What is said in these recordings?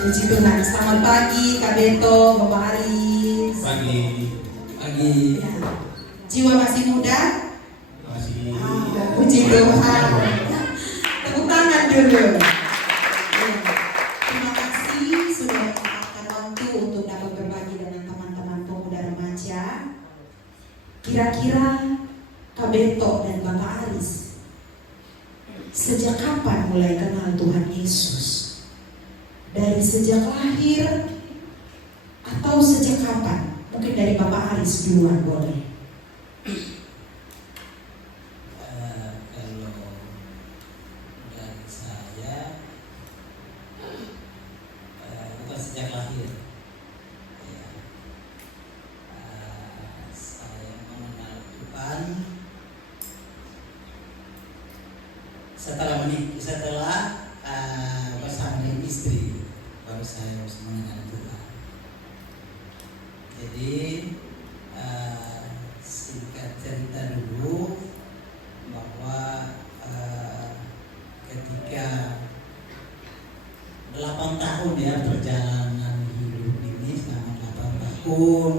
Puji Tuhan. Selamat pagi Kak Beto, Bapak Aris. Pagi. Ya. Jiwa masih muda? Masih. Puji Tuhan. Tepuk tangan dulu. Ya. Terima kasih sudah menyempatkan waktu untuk dapat berbagi dengan teman-teman pemuda remaja. Kira-kira Kak Beto dan Bapak Aris sejak kapan mulai kenal Tuhan Yesus? Dari sejak lahir atau sejak kapan? Mungkin dari Bapak Aris duluan boleh. Kalau dari saya bukan sejak lahir. Ya. Saya mengenal Tuhan setelah bersama dengan istri, baru saya harus mengenal Tuhan. Jadi singkat cerita dulu bahwa ketika 8 tahun ya perjalanan hidup ini, selama 8 tahun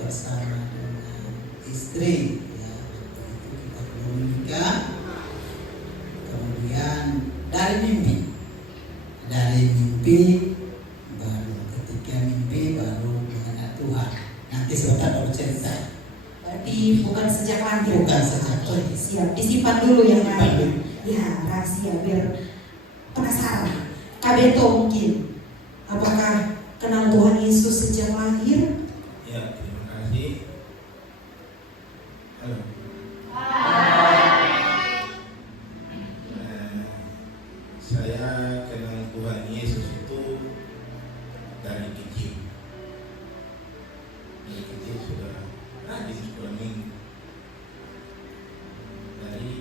bersama dengan istri ya, waktu itu kita belum menikah. Kemudian dari mimpi baru, ketika mimpi baru mengenal Tuhan. Nanti sebentar baru cerita. Berarti bukan sejak lahir. Bukan sejak lahir. Siap, disimpan dulu yang Disimpan lain. dulu. Ya, rahasia biar penasaran. Kak Beto mungkin, apakah kenal Tuhan Yesus sejak lahir? Ya, terima kasih. Halo. Saya kenal Tuhan Yesus itu dari kecil. Dari kecil sudah rajin sekolah minggu.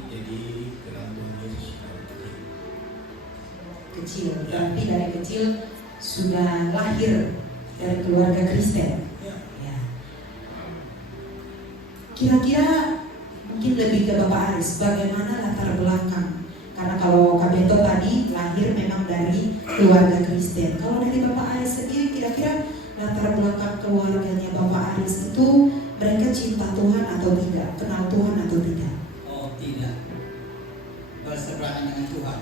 Jadi kenal Tuhan Yesus dari kecil. Kecil, berarti dari kecil sudah lahir dari keluarga Kristen. Ya. Ya. Kira-kira mungkin lebih ke Bapak Aris, bagaimana latar belakang? Karena kalau Kak Beto tadi lahir memang dari keluarga Kristen. Kalau dari Bapak Aris sendiri, kira-kira latar belakang keluarganya Bapak Aris itu mereka cinta Tuhan atau tidak? Kenal Tuhan atau tidak? Oh tidak, berseberangan dengan Tuhan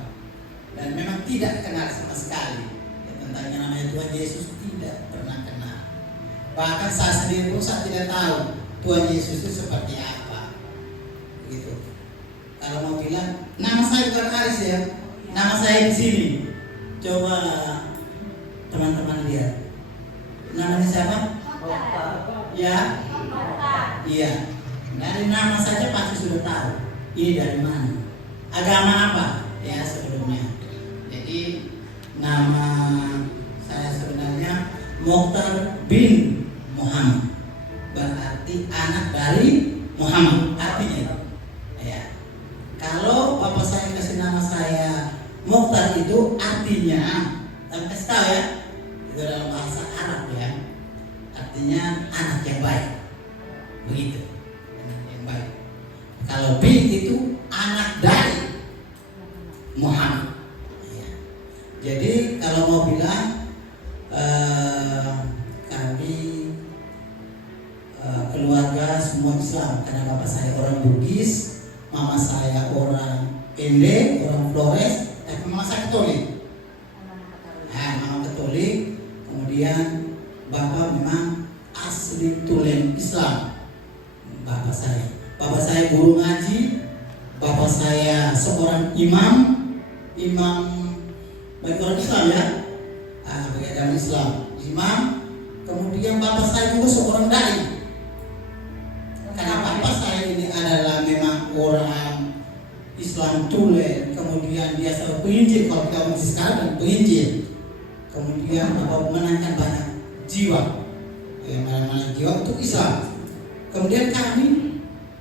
dan memang tidak kenal sama sekali ya, tentang yang namanya Tuhan Yesus, tidak pernah kenal. Bahkan saya sendiri pun saya tidak tahu Tuhan Yesus itu seperti apa gitu. Kalau mau bilang nama saya bukan Aris ya, nama saya di sini. Coba teman-teman lihat, namanya siapa? Ya, iya. Dari nama saja pasti sudah tahu ini dari mana, agama apa ya sebelumnya. Jadi nama saya sebenarnya Mokhtar bin Muhammad, berarti anak dari Muhammad, artinya itu. Ya. Kalau bapak saya kasih nama saya Mokhtar itu artinya, saya kasih tahu ya, itu dalam bahasa Arab ya, artinya anak yang baik, begitu. Baik. Kalau bin itu anak dari Muhammad. Ya. Jadi kalau mau bilang kami keluarga semua Islam, karena bapak saya orang Bugis, mama saya orang Ende, orang Flores, tapi mama saya Katolik. Mama Katolik, kemudian bapak memang asli Tulen Islam. Bapak saya guru ngaji, bapak saya seorang imam bagi orang Islam ya, bagi agama Islam, imam. Kemudian bapak saya juga seorang dai. Karena bapak saya ini adalah memang orang Islam Tulen, kemudian dia selalu penginjil, kalau kita masih sekarang dan penginjil. Kemudian bapak menangkan banyak jiwa, banyak jiwa untuk Islam. Kemudian kami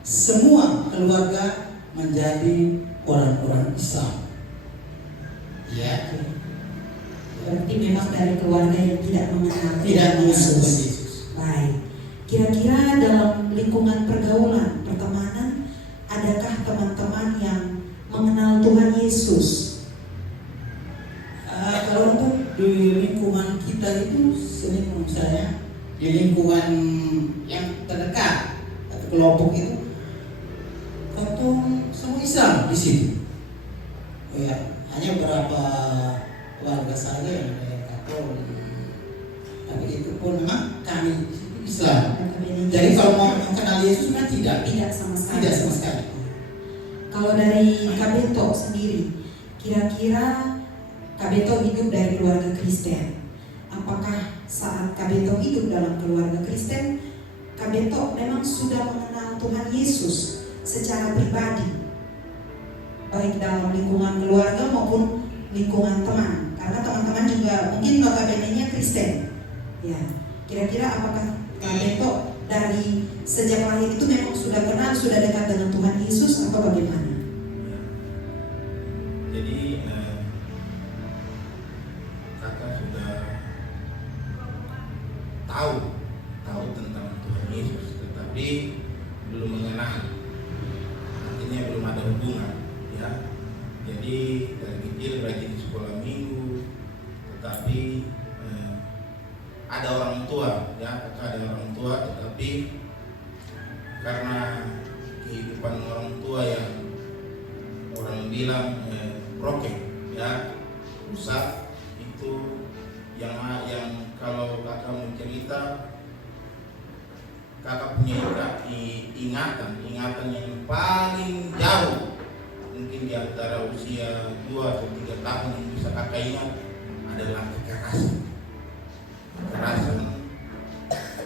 semua keluarga menjadi orang-orang Islam. Ya. Berarti memang dari keluarga yang tidak mengenal Yesus. Baik. Kira-kira dalam lingkungan pergaulan, pertemanan, adakah teman-teman yang mengenal Tuhan Yesus? Kalau untuk di lingkungan kita itu sering misalnya di lingkungan yang terdekat atau kelompok itu katong semua Islam di sini. Oh ya, hanya beberapa warga saja yang dari Katolik. Tapi itu pun memang kami Islam. Jadi kalau mau mengenal Yesus kan tidak sama sekali. Tidak sama sekali. Kalau dari Kabeto sendiri, kira-kira Kabeto hidup dari keluarga Kristen. Apakah saat Kabeto hidup dalam keluarga Kristen, Kabeto memang sudah mengenal Tuhan Yesus secara pribadi, baik dalam lingkungan keluarga maupun lingkungan teman, karena teman-teman juga mungkin notabene-nya Kristen. Ya, kira-kira apakah Kabeto dari sejak lahir itu memang sudah kenal, sudah dekat dengan Tuhan Yesus atau bagaimana? Jadi kakak sudah tahu tentang Tuhan Yesus, tetapi belum mengenal, artinya belum ada hubungan, ya. Jadi dari kecil rajin di sekolah minggu, tetapi ada orang tua, ya, kakak ada orang tua, tetapi karena kehidupan orang tua yang orang bilang broken, ya, rusak, itu yang kalau kakak mau cerita, kakak punya ingatan yang paling jauh, mungkin di antara usia 2 atau 3 tahun yang bisa kakak ingat adalah kekerasan,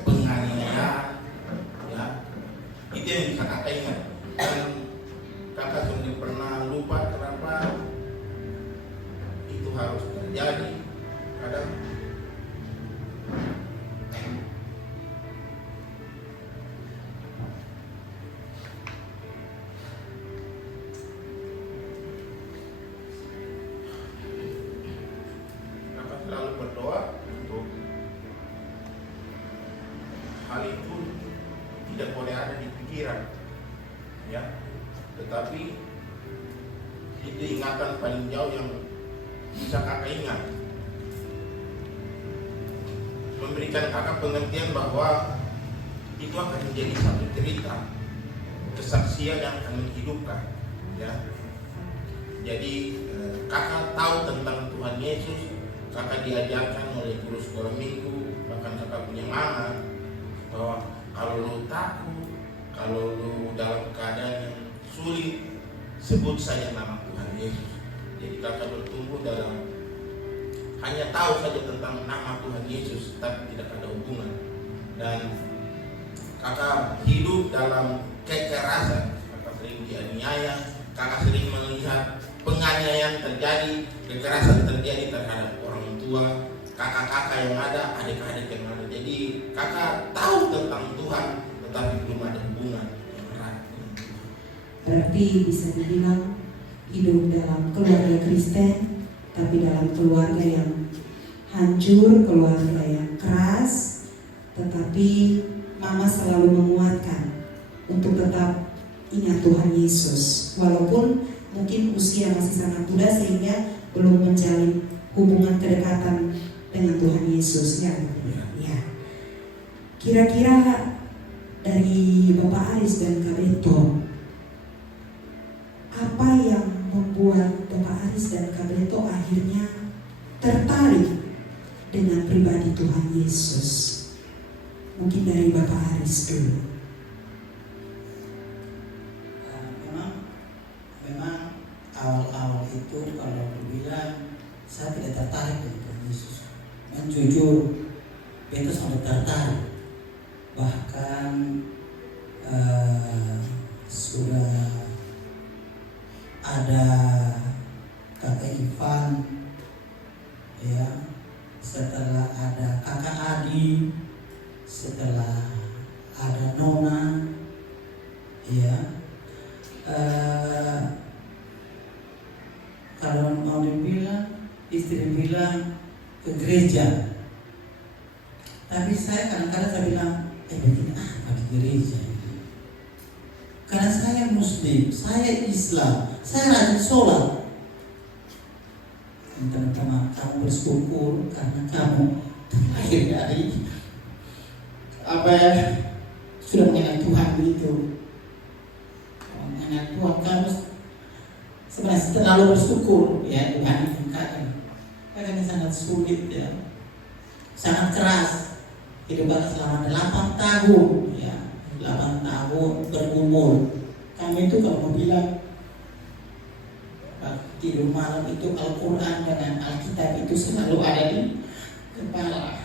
penganiayaan, ya, itu yang bisa kakak ingat. Dan kakak sudah pernah lupa kenapa itu harus terjadi. Kadang kakak selalu berdoa untuk hal itu tidak boleh ada di pikiran, ya. Tetapi itu ingatan paling jauh yang bisa kakak ingat, memberikan kakak pengertian bahwa itu akan menjadi satu cerita, kesaksian yang akan menghidupkan, ya. Jadi kakak tahu tentang Tuhan Yesus, kakak diajarkan oleh guru sekolah minggu, bahkan kakak punya mama bahwa kalau lu takut, kalau lu dalam keadaan yang sulit, sebut saja nama Tuhan Yesus. Jadi kakak bertumbuh dalam hanya tahu saja tentang nama Tuhan Yesus, tapi tidak ada hubungan. Dan kakak hidup dalam kekerasan, kakak sering dianiaya, kakak sering melihat penganiayaan terjadi, kekerasan terjadi terhadap orang tua, kakak-kakak yang ada, adik-adik yang ada. Jadi kakak tahu tentang Tuhan, tetapi belum ada hubungan yang erat dengan Tuhan. Berarti bisa dibilang hidup dalam keluarga Kristen, tapi dalam keluarga yang hancur, keluarga yang keras, tetapi mama selalu menguatkan untuk tetap ingat Tuhan Yesus, walaupun mungkin usia masih sangat muda sehingga belum menjalin hubungan kedekatan dengan Tuhan Yesus, ya. Ya. Kira-kira dari Bapak Aris dan Kak Beto, apa yang membuat Bapak Aris dan Kak Beto akhirnya tertarik dengan pribadi Tuhan Yesus? Mungkin dari Bapak Aris dulu. Memang awal-awal itu kalau dibilang saya tidak tertarik dengan Tuhan Yesus. Dan jujur, Beto sangat tertarik. Bahkan sudah ada kakak Ivan, ya, setelah ada kakak Adi, setelah ada Nona, ya. Kalau mau dibilang, istri bilang ke gereja, tapi saya kadang-kadang saya bilang, begini apa di gereja ini? Karena saya Muslim, saya Islam, saya rajin sholat, teman-teman, kamu bersyukur karena kamu terlahir dari sudah mengenal Tuhan begitu. Mengenal Tuhan, kamu sebenarnya terlalu bersyukur ya. Tuhan itu kadang sangat sulit ya, sangat keras. Hidup selama 8 tahun ya, 8 tahun berumur. Kami itu kalau mau bilang tidur malam itu Al-Quran dengan Alkitab itu selalu ada di kepala.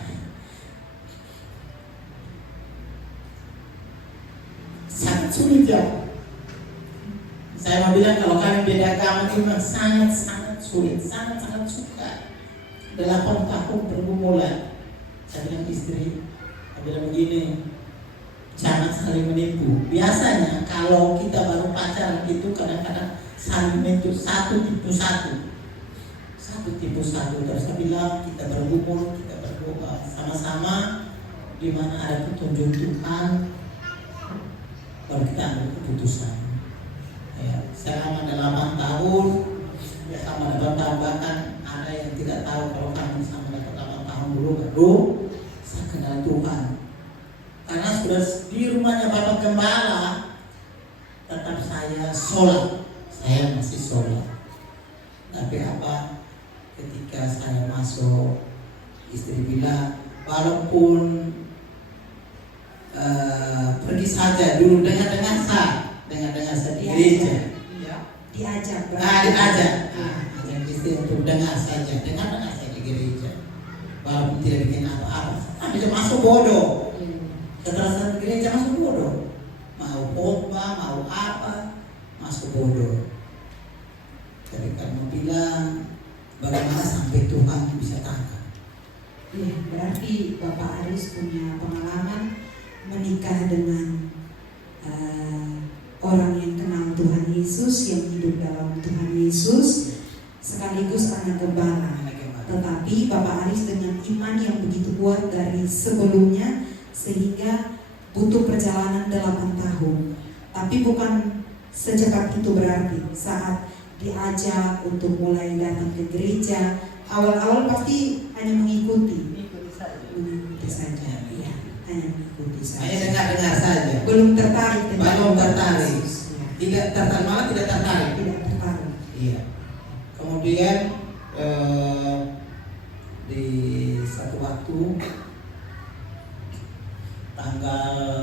Sangat sulit ya. Saya mau bilang kalau kami beda agama itu memang sangat sulit, sangat suka. 8 tahun bergumulan. Saya bilang istri, saya bilang begini, jangan saling menipu. Biasanya kalau kita baru pacaran itu kadang-kadang saling menipu, satu tipu satu. Terus saya bilang kita bergumul, kita berdoa sama-sama, di mana ada petunjuk Tuhan, baru kita ambil keputusan. Ya, selama 8 tahun, ya sama 8 tahun, bahkan ada yang tidak tahu kalau kami sama 8 tahun dulu baru saya kenal Tuhan. Karena sudah di rumahnya Bapak Gembala, tetap saya sholat, saya masih sholat. Tapi ketika saya masuk, istri bilang, walaupun pergi saja dulu dengar saya di gereja. Diajak. Istri untuk dengar saja di gereja. Walaupun tidak bikin apa-apa, tapi masuk bodoh. Keterangan gereja masuk bodoh. Mau khotbah, mau apa, masuk bodoh. Jadi kamu bilang, bagaimana sampai Tuhan bisa tangkap? Ya, berarti Bapak Aris punya pengalaman menikah dengan orang yang kenal Tuhan Yesus, yang hidup dalam Tuhan Yesus, sekaligus anak gembala. Tetapi Bapak Aris dengan iman yang begitu kuat dari sebelumnya, sehingga butuh perjalanan 8 tahun. Tapi bukan secepat itu berarti. Saat diajak untuk mulai datang ke gereja, awal-awal pasti hanya mengikuti saja. Ya, hanya mengikuti saja. Hanya dengar saja. Belum tertarik. Tidak tertarik. Iya. Kemudian di satu waktu tanggal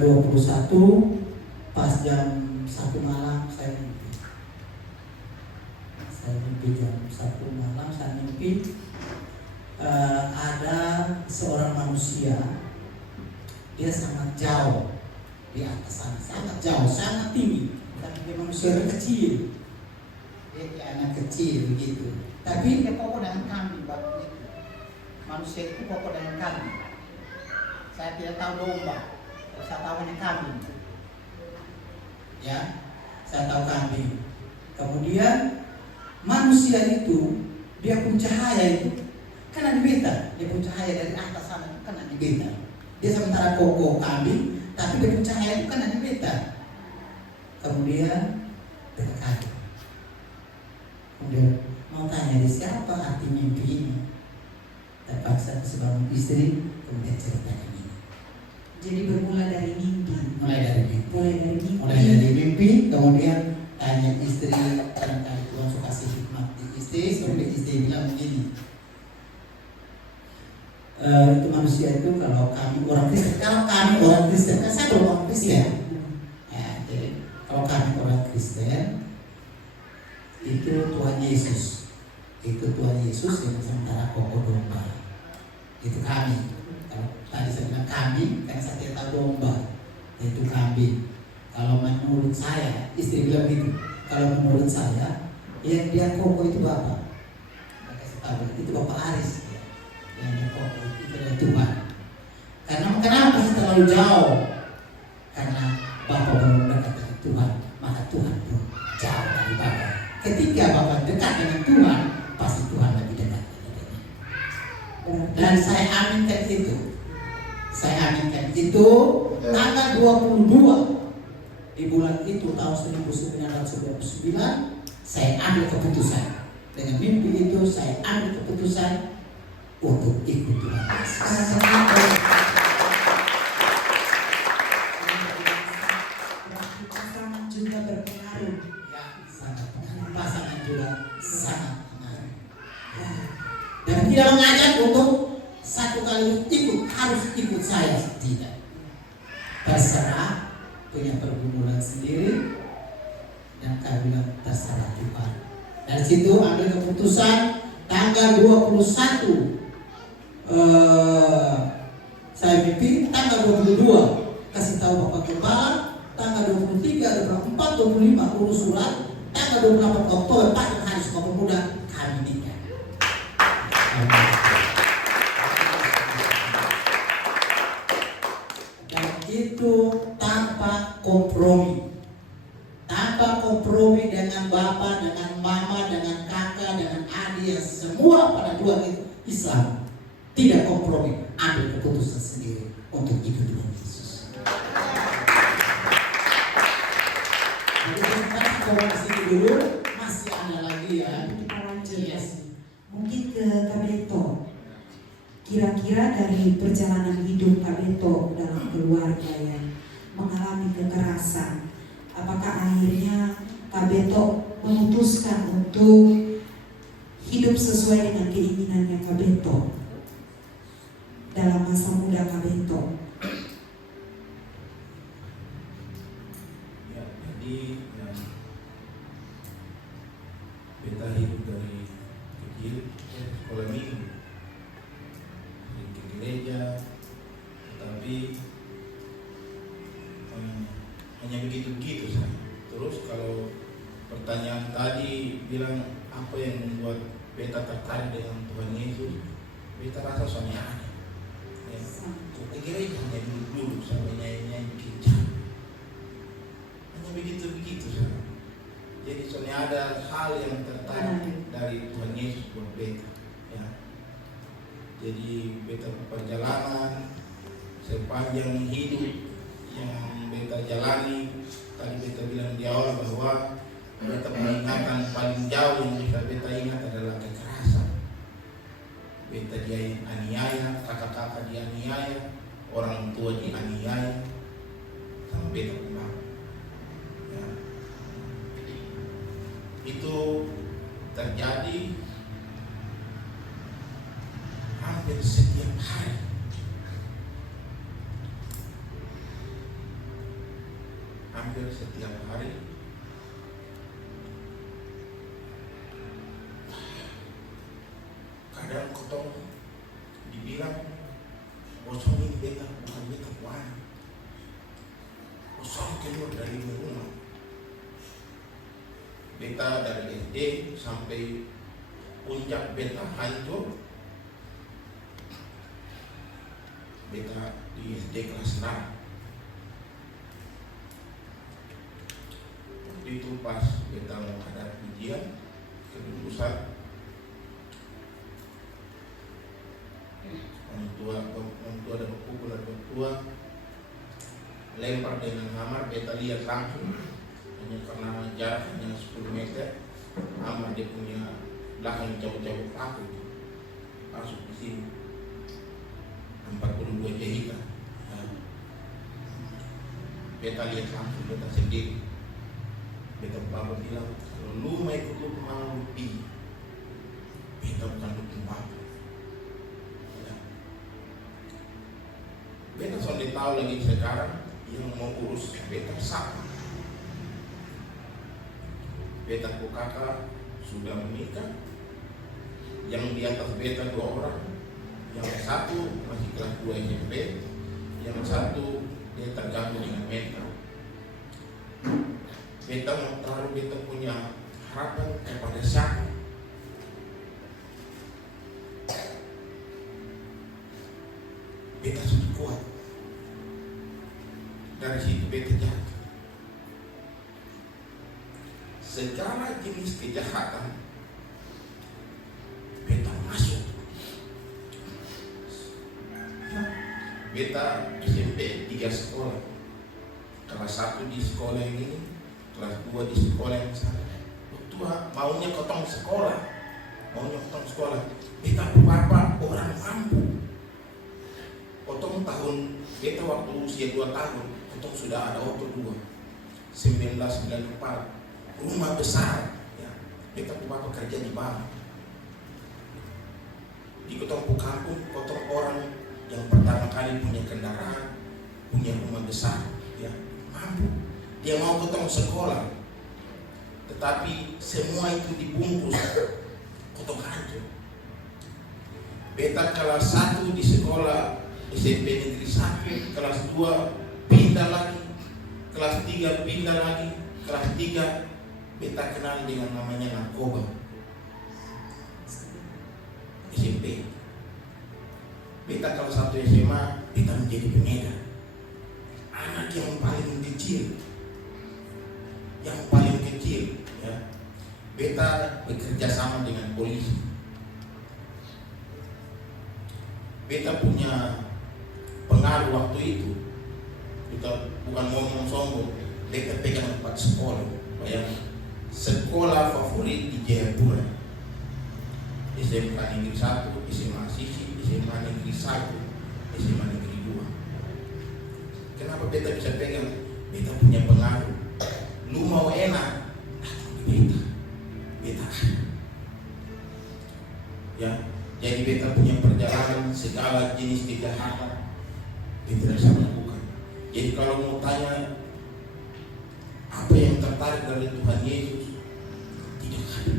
21 pas jam 1 malam saya mimpi jam 1 malam saya mimpi ada seorang manusia, dia sangat jauh di atas sana, sangat jauh, sangat tinggi, tapi dia manusia kecil, dia anak kecil begitu, tapi dia pokok dengan kambing begitu. Manusia itu pokok dengan kambing. Saya tidak tahu domba, saya tahu hanya kambing. Ya, saya tahu kambing. Kemudian manusia itu, dia pun cahaya itu kena di beta, dia pun cahaya dari atas sana kena di beta. Dia sementara kokoh kambing, tapi dia pun cahaya itu kena di beta. Kemudian dekat. Kemudian mau tanya dia siapa arti mimpi ini. Terpaksa sebangun istri, kemudian ceritanya ini. Jadi bermula dari mimpi. Mulai dari mimpi, kemudian tanya istri, kadang-kadang Tuhan suka kasih hikmat di istri, kemudian istri bilang begini. Itu manusia itu kalau kami orang Kristen, kan saya belum orang Kristen. Ya, jadi kalau kami orang Kristen, itu Tuhan Yesus. Itu Tuhan Yesus yang sementara kokoh domba. Itu kami. Kalau tadi saya bilang kambing, kan saya tidak tahu domba. Itu kambing. Kalau menurut saya, istri bilang gitu. Kalau menurut saya, yang dia kokoh itu Bapak. Saya tahu itu Bapak Aris. Yang dia kokoh itu adalah Tuhan. Karena kenapa sih terlalu jauh? Karena Bapak belum dekat dengan Tuhan, maka Tuhan pun jauh dari Bapak. Ketika Bapak dekat dengan Tuhan, pasti Tuhan lebih dekat dengan. Dan saya aminkan itu. Tanggal 22 Di bulan itu tahun 1999 saya ambil keputusan. Dengan mimpi itu saya ambil keputusan untuk ikut Tuhan Yesus. Pasangan juga berpengaruh. Ya, sangat pengaruh. Pasangan juga sangat pengaruh. Dan tidak mengajak untuk satu kali ikut, harus ikut saya. Tidak. Terserah, punya pergumulan sendiri, dan kami bilang terserah Tuhan. Dari situ ambil keputusan tanggal 21 saya mimpi tanggal 22 kasih tahu Bapak Kepala, tanggal 23 ada berapa 4 25 urus surat, tanggal 28 Oktober pada hari Sumpah Pemuda kami nikah. Dan itu tanpa kompromi. Tanpa kompromi dengan bapak, dengan mama, dengan kakak, dengan adik yang semua pada dua itu Islam. Tidak kompromi, ambil keputusan sendiri untuk ikut Tuhan Yesus. Jadi kita coba sini dulu, masih ada lagi ya. Kita lanjut. Yes. Mungkin ke Kak Beto. Kira-kira dari perjalanan hidup Kak Beto dalam keluarga yang mengalami kekerasan, apakah akhirnya Kak Beto memutuskan untuk hidup sesuai dengan keinginannya Kak Beto dalam masa muda Kak Beto? Ya, jadi kita hidup dari kecil sekolah minggu ke gereja, tetapi hanya begitu-begitu saja. Terus kalau pertanyaan tadi bilang apa yang membuat beta tertarik dengan Tuhan Yesus, beta rasa soalnya ada. Ya, ke gereja hanya dulu sampai nyanyi-nyanyi kincang, hanya begitu-begitu saja. Jadi soalnya ada hal yang tertarik dari Tuhan Yesus buat beta. Ya. Jadi beta perjalanan sepanjang hidup yang beta jalani, tadi beta bilang di awal bahwa beta peringatan paling jauh yang beta ingat adalah kekerasan. Beta dianiaya, kakak-kakak dianiaya, orang tua dianiaya, sama beta pulang. Ya. Itu terjadi hampir setiap hari. Hampir setiap hari. Kadang kotong dibilang bosong ini beta bukan beta kuat, bosong keluar dari rumah. Beta dari SD sampai puncak beta hancur. Beta di SD kelas 6. Waktu itu pas beta mau ada ujian kelulusan, orang tua ada pukul, ada tua lempar dengan hammer. Beta lihat langsung, hanya karena jarak hanya 10 meter, hammer dia punya belakang cabut-cabut aku masuk di sini 42 jahitan. Nah, beta lihat langsung, beta sendiri. Beta bapak bilang, kalau lu mau ikut lu mau lebih, beta bukan dukung bapak. Ya. Beta sudah tahu lagi sekarang yang mau urus beta sama. Beta ku kakak sudah menikah, yang di atas beta 2 orang, yang satu masih kelas 2 SMP, yang satu dia tergabung dengan mental. Beta mau taruh beta punya harapan kepada siapa? Beta sudah kuat. Dari situ beta jatuh. Segala jenis kejahatan beta masuk. Beta SMP 3 sekolah, kelas kelas 1 di sekolah yang ini, kelas 2 di sekolah yang sana. Tua maunya kotong sekolah, beta bapak orang mampu. Kotong tahun beta waktu usia 2 tahun, kotong sudah ada auto 2, 1994, rumah besar. Ya, beta bapak kerja di bank. Di kotong kampung, kotong orang yang pertama kali punya kendaraan, punya rumah besar, ya mampu. Dia mau kotong sekolah, tetapi semua itu dibungkus, kotong hancur. Beta kelas 1 di sekolah SMP Negeri 1, kelas 2 pindah lagi, kelas 3 pindah lagi, kelas 3 beta kenal dengan namanya narkoba. SMP. Beta kelas 1 SMA, beta menjadi pengedar. Anak yang paling kecil, ya. Beta bekerja sama dengan polisi. Beta punya pengaruh waktu itu. Beta bukan ngomong sombong, beta pegang 4 sekolah. Bayangkan, sekolah favorit di Jayapura. SMK Negeri 1, SMA Sisi, SMA Negeri 1, SMA Negeri 2. Kenapa beta bisa pegang? Beta punya pengaruh. Lu mau enak, beta. Ya, jadi beta punya perjalanan segala jenis kejahatan beta bisa lakukan. Jadi kalau mau tanya apa yang tertarik dari Tuhan Yesus, tidak ada.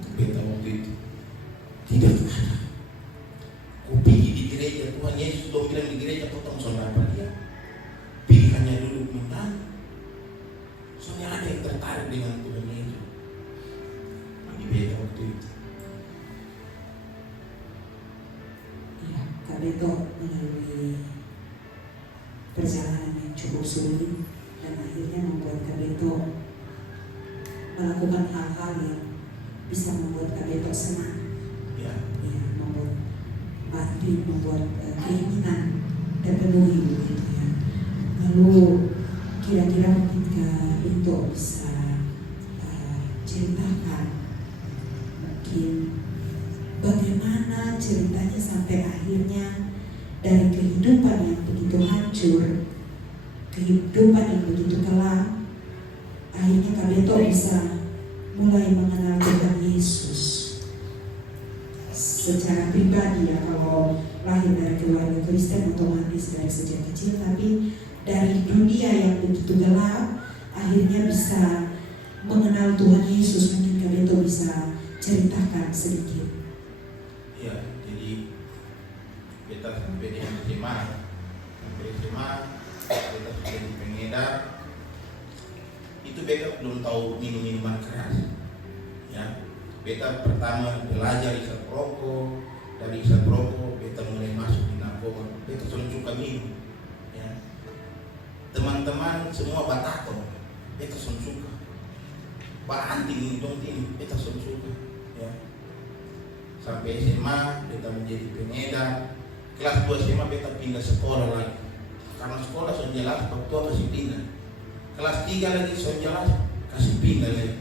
Untuk beta waktu itu tidak ada. Kau pergi di gereja, Tuhan Yesus belum bilang di gereja potong saudara dia. Pilihannya dulu menang. Soalnya ada yang tertarik dengan Tuhan Yesus. Bagi beta waktu itu. Ya, Kak Beto melalui perjalanan yang cukup sulit dan akhirnya membuat Kak Beto melakukan hal-hal yang bisa membuat Kak Beto senang. Ya, membuat batin, membuat keinginan terpenuhi begitu ya. Lalu kira-kira mungkin Kak Beto bisa ceritakan mungkin bagaimana ceritanya sampai akhirnya dari kehidupan yang begitu hancur, kehidupan yang begitu kelam, akhirnya Kak Beto bisa mulai mengenal Tuhan Yesus. Secara pribadi ya, kalau lahir dari keluarga Kristen otomatis dari sejak kecil, tapi dari dunia yang begitu gelap akhirnya bisa mengenal Tuhan Yesus. Mungkin Kak Beto bisa ceritakan sedikit. ya. Jadi beta sampai di SMA, beta sudah di pengedar. Itu beta belum tahu minum-minuman keras. Ya, beta pertama belajar isap rokok, dari isap rokok beta mulai masuk di narkoba. Beta suka minum. Ya, teman-teman semua batato, beta suka. Anting dong ini, beta suka. Ya, sampai SMA beta menjadi pengedar. Kelas 2 SMA beta pindah sekolah lagi. Karena sekolah sudah jelas, waktu kasih pindah. Kelas 3 lagi sudah jelas, kasih pindah lagi.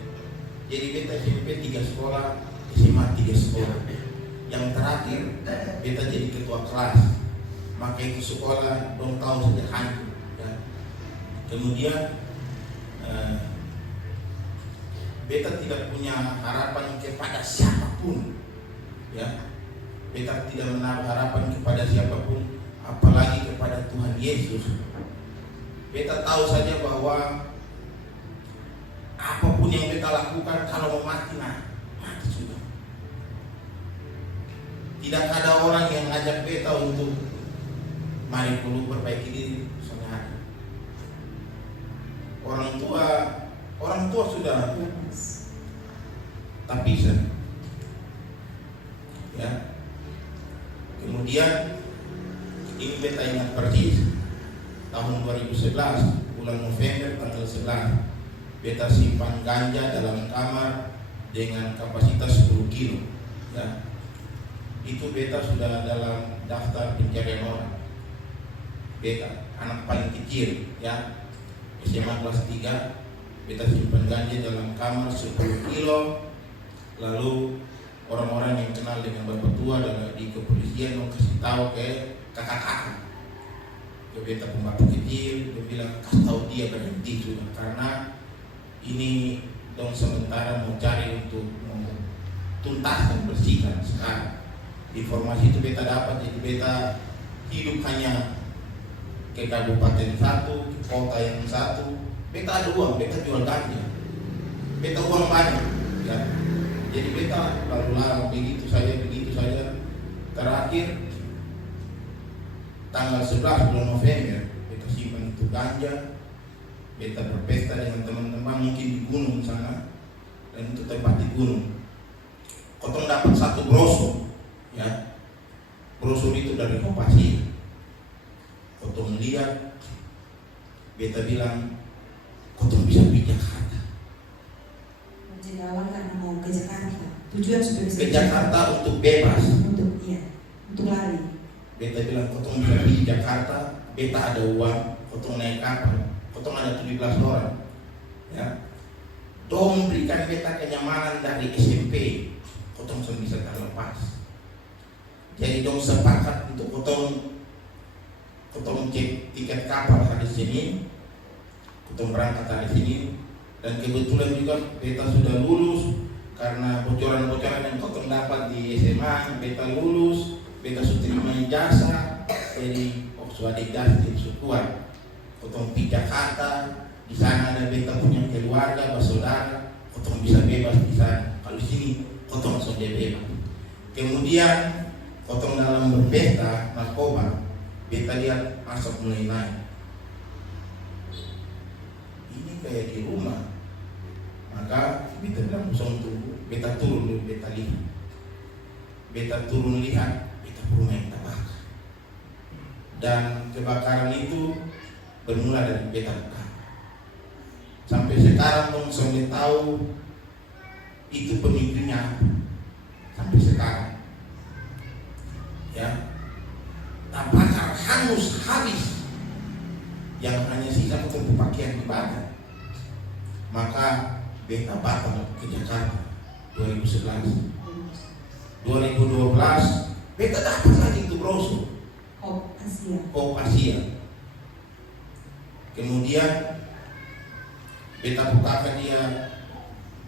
Jadi beta SMP 3 sekolah, SMA 3 sekolah. Yang terakhir beta jadi ketua kelas. Maka itu sekolah dong tahu sejak hancur. Ya. Kemudian beta tidak punya harapan kepada siapapun. Ya, beta tidak menaruh harapan kepada siapapun, apalagi kepada Tuhan Yesus. Beta tahu saja bahwa apapun yang beta lakukan, kalau mau mati, mati sudah. Tidak ada orang yang ngajak beta untuk mari perlu perbaiki diri. Soalnya orang tua sudah tak bisa. Ya. Kemudian ini beta ingat persis tahun 2011 bulan November tanggal 11, beta simpan ganja dalam kamar dengan kapasitas 10 kilo. Ya. Itu beta sudah dalam daftar pencarian orang. Beta anak paling kecil, ya. SMA kelas 3, beta simpan ganja dalam kamar 10 kilo. Lalu orang-orang yang kenal dengan bapak tua dan di kepolisian mau kasih tahu ke kakak-kakak. Dia beta pembapak kecil, dia bilang kasih tahu dia berhenti sudah, karena ini dong sementara mau cari untuk tuntaskan, bersihkan sekarang. Informasi itu beta dapat, jadi beta hidup hanya ke kabupaten satu, ke kota yang satu. Beta ada uang, beta jual ganja, beta uang banyak, ya. Jadi beta lalu begitu saja. Terakhir tanggal 11 bulan November, beta simpan itu ganja. Beta berpesta dengan teman-teman mungkin di gunung sana, dan itu tempat di gunung. Kotong dapat satu brosur, ya. Brosur itu dari Kopassi. Kotong lihat, beta bilang, kotong bisa pergi Jakarta. Jadi awal karena mau ke Jakarta. Tujuan sudah bisa Ke Jakarta untuk bebas. Untuk lari. Beta bilang, kotong bisa pergi Jakarta, beta ada uang, kotong naik kapal, kotong ada 17 orang, ya. Dong berikan beta kenyamanan dari SMP, kotong sudah bisa terlepas. Jadi dong sepakat untuk kotong cek tiket kapal hari Senin, kotong berangkat hari Senin, dan kebetulan juga beta sudah lulus karena bocoran-bocoran yang kotong dapat di SMA, beta lulus, beta sudah terima ijazah, jadi sudah ijazah sukuan. Kotong pergi Jakarta, di sana ada beta punya keluarga, bersaudara, kotong bisa bebas di sana. Kalau di sini kotong sudah bebas. Kemudian kotong dalam berpesta narkoba, beta lihat asap mulai naik. Ini kayak di rumah. Maka beta bilang kosong tunggu, beta turun dulu, beta lihat. Beta turun lihat, beta rumah yang terbakar. Dan kebakaran itu bermula dari beta bukan. Sampai sekarang dong sampai tahu itu pemicunya sampai sekarang. Ya, terbakar hangus habis, yang hanya sisa untuk pakaian di badan. Maka beta batal ke Jakarta 2011. 2012 beta dapat lagi itu brosur Kopassi. Kemudian beta bukakan, dia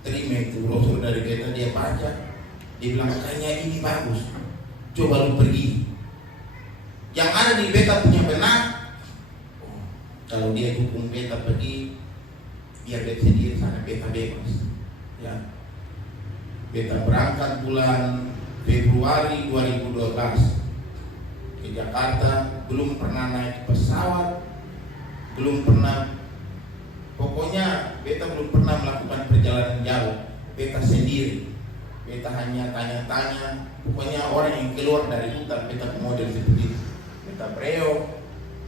terima itu brosur dari beta, dia baca, dia bilang kayaknya ini bagus, coba lu pergi. Yang ada di beta punya benak, kalau dia hukum beta pergi, biar beta sendiri sana, beta bebas, ya. Beta berangkat bulan Februari 2012 ke Jakarta, belum pernah naik pesawat, belum pernah, pokoknya beta belum pernah melakukan perjalanan jauh. Beta sendiri, beta hanya tanya-tanya, pokoknya orang yang keluar dari hutan, beta model seperti itu. Beta breo,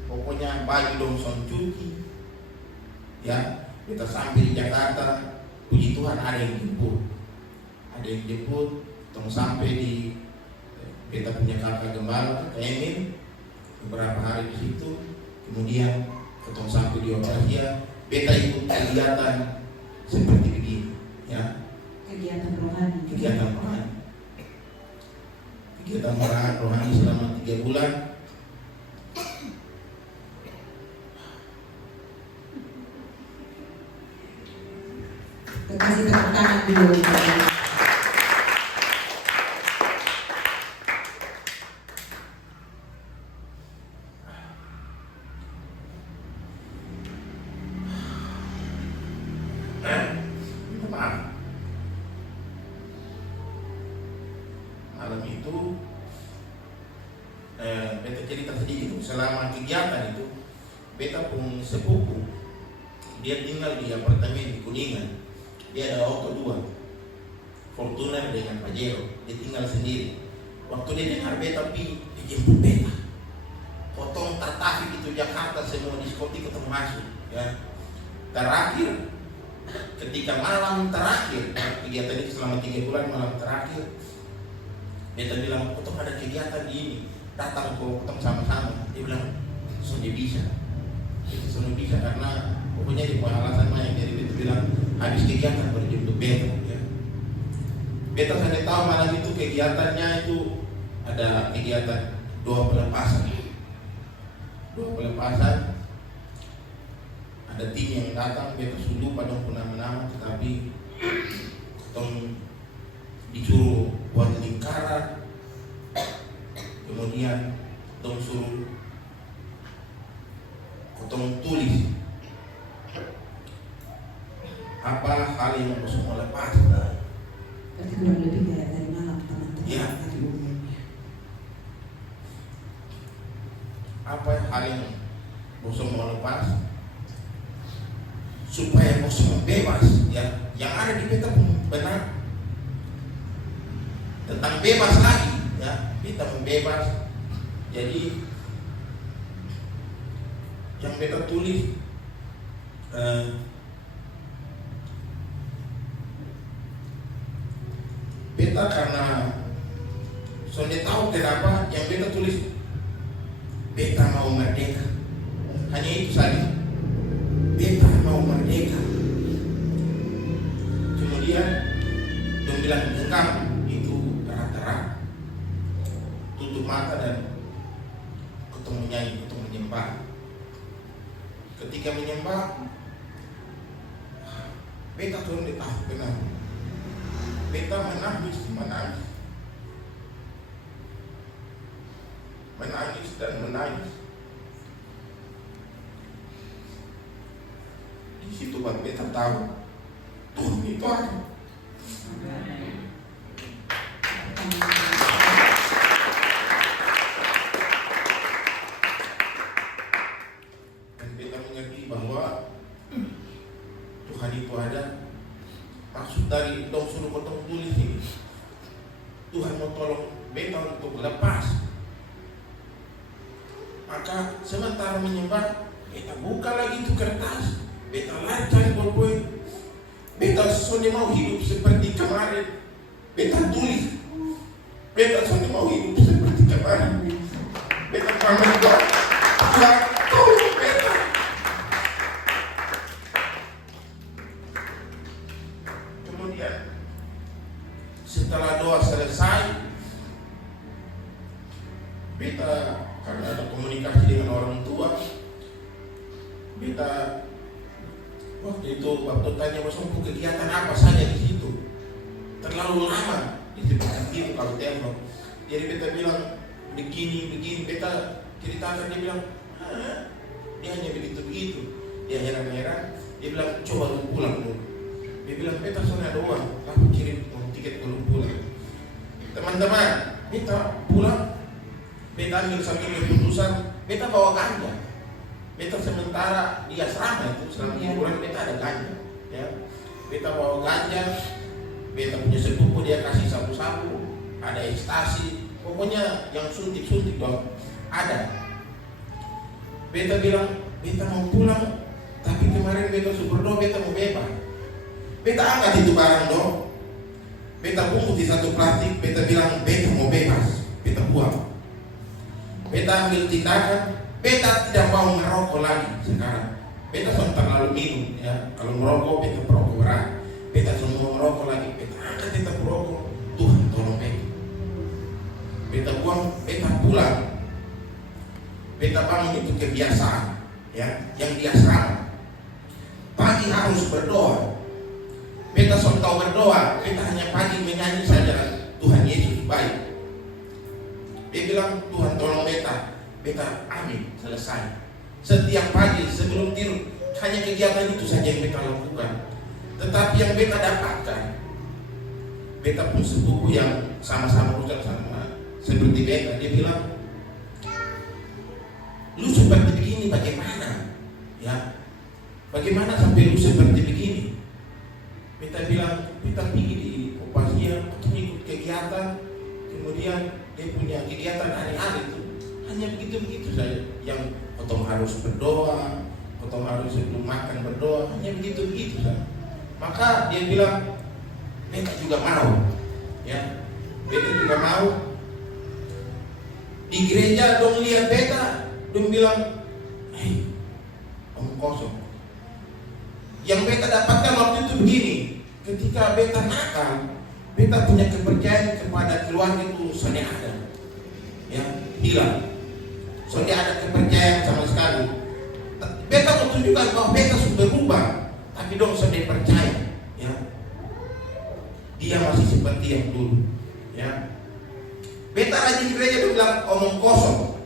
pokoknya baju dong son cuci, ya. Beta sampai di Jakarta, puji Tuhan ada yang jemput, tong sampai di beta punya kakak gembala, kakak Emin, beberapa hari di situ. Kemudian tong sampai di Operasi, beta ikut kegiatan seperti begini, ya. Kegiatan rohani selama 3 bulan. Kasih tepuk tangan dulu. Malam itu beta cerita sedikit. Selama kegiatan itu beta pun sepupu, dia tinggal di apartemen di Kuningan. Dia ada auto 2 Fortuner dengan Pajero, dia tinggal sendiri. Waktu dia dengar beta pi, dia jemput beta. Potong tertarik itu Jakarta, semua diskotik ketemu masuk, ya. Terakhir, ketika malam terakhir kegiatan itu selama 3 bulan, malam terakhir beta bilang, potong ada kegiatan ini, datang kok potong sama-sama. Dia bilang, sudah bisa. Itu sudah bisa karena Pokoknya di alasan banyak. Jadi beta bilang habis kegiatan baru jemput beta ya. Beta saya tahu malam itu kegiatannya itu ada kegiatan doa pelepasan. Doa pelepasan. Ada tim yang datang, beta sudah lupa dong nama-nama, tetapi tong disuruh buat lingkaran, kemudian tong suruh tong tulis apa hal yang harus mau lepas. Berarti kurang lebih kayak dari malam teman-teman. Ya. Apa hal yang harus mau lepas supaya harus bebas ya. Yang ada di beta benar tentang bebas lagi ya, kita membebas. Jadi yang beta tulis beta karena sonde tahu kenapa yang beta tulis beta mau merdeka, hanya itu saja. Beta mau merdeka. Kemudian dia bilang engkau itu rata-rata tutup mata dan ketemu menyanyi, ketemu menyembah. Ketika menyembah, beta turun di tahu benar. Beta menangis dan menangis. Di situ baru beta tahu Tuhan itu ada. Dan beta mengerti bahwa Tuhan itu ada. Maksud dari dong suruh potong tulis ini, Tuhan mau tolong beta untuk lepas. Maka sementara menyembah, beta buka lagi itu kertas, beta lari cari bolpoin, beta sonde mau hidup seperti kemarin, beta tulis, beta sonde mau hidup seperti kemarin, beta pamit doa, Tuhan tolong beta. Kemudian setelah doa selesai, beta karena ada komunikasi dengan orang tua, beta waktu itu waktu tanya masuk kegiatan apa saja di situ, terlalu lama di situ kalau tembok. Jadi beta bilang begini, beta ceritakan, dia bilang dia hanya begitu, dia heran-heran, dia bilang coba lu pulang dulu. Dia bilang beta soalnya ada uang, aku kirim tiket lu pulang. Teman-teman, beta pulang, beta ambil sambil keputusan, beta bawa ganja. Beta sementara di asrama itu selama liburan beta ada ganja, ya. Beta bawa ganja, beta punya sepupu dia kasih sapu-sapu, ada ekstasi, pokoknya yang suntik-suntik dong ada. Beta bilang beta mau pulang, tapi kemarin beta super doa beta mau bebas. Beta angkat itu barang dong, beta bungkus di satu plastik, beta bilang beta mau bebas, beta buang. Beta ambil tindakan, beta tidak mau merokok lagi sekarang. Beta sudah terlalu minum ya. Kalau merokok, beta perokok berat. Beta sudah mau merokok lagi, beta angkat beta perokok. Tuhan tolong beta. Beta buang, beta pulang. Beta bangun itu kebiasaan ya, yang di asrama. Pagi harus berdoa. Beta sudah tahu berdoa, beta hanya pagi menyanyi saja, Tuhan Yesus baik. Dia bilang Tuhan tolong beta. Beta amin, selesai. Setiap pagi sebelum tidur hanya kegiatan itu saja yang beta lakukan. Tetapi yang beta dapatkan, beta pun sepupu yang sama-sama ucap sama seperti beta, dia bilang, lu seperti begini bagaimana? Ya, bagaimana sampai lu seperti begini? Beta bilang, beta pergi di Kopasya, ikut kegiatan, kemudian dia punya kegiatan hari-hari itu hanya begitu-begitu saja. Yang potong harus berdoa, potong harus sebelum makan berdoa, hanya begitu-begitu saja. Maka dia bilang, beta juga mau, ya, beta juga mau. Di gereja dong lihat beta, dong bilang, hei, om kosong. Yang beta dapatkan waktu itu begini, ketika beta nakal, beta punya kepercayaan kepada keluarga itu sudah ada, ya hilang, sudah ada kepercayaan sama sekali. Beta mau tunjukkan bahwa beta sudah berubah, tapi dong sudah percaya, ya dia masih seperti yang dulu, ya. Beta rajin gereja bilang omong kosong.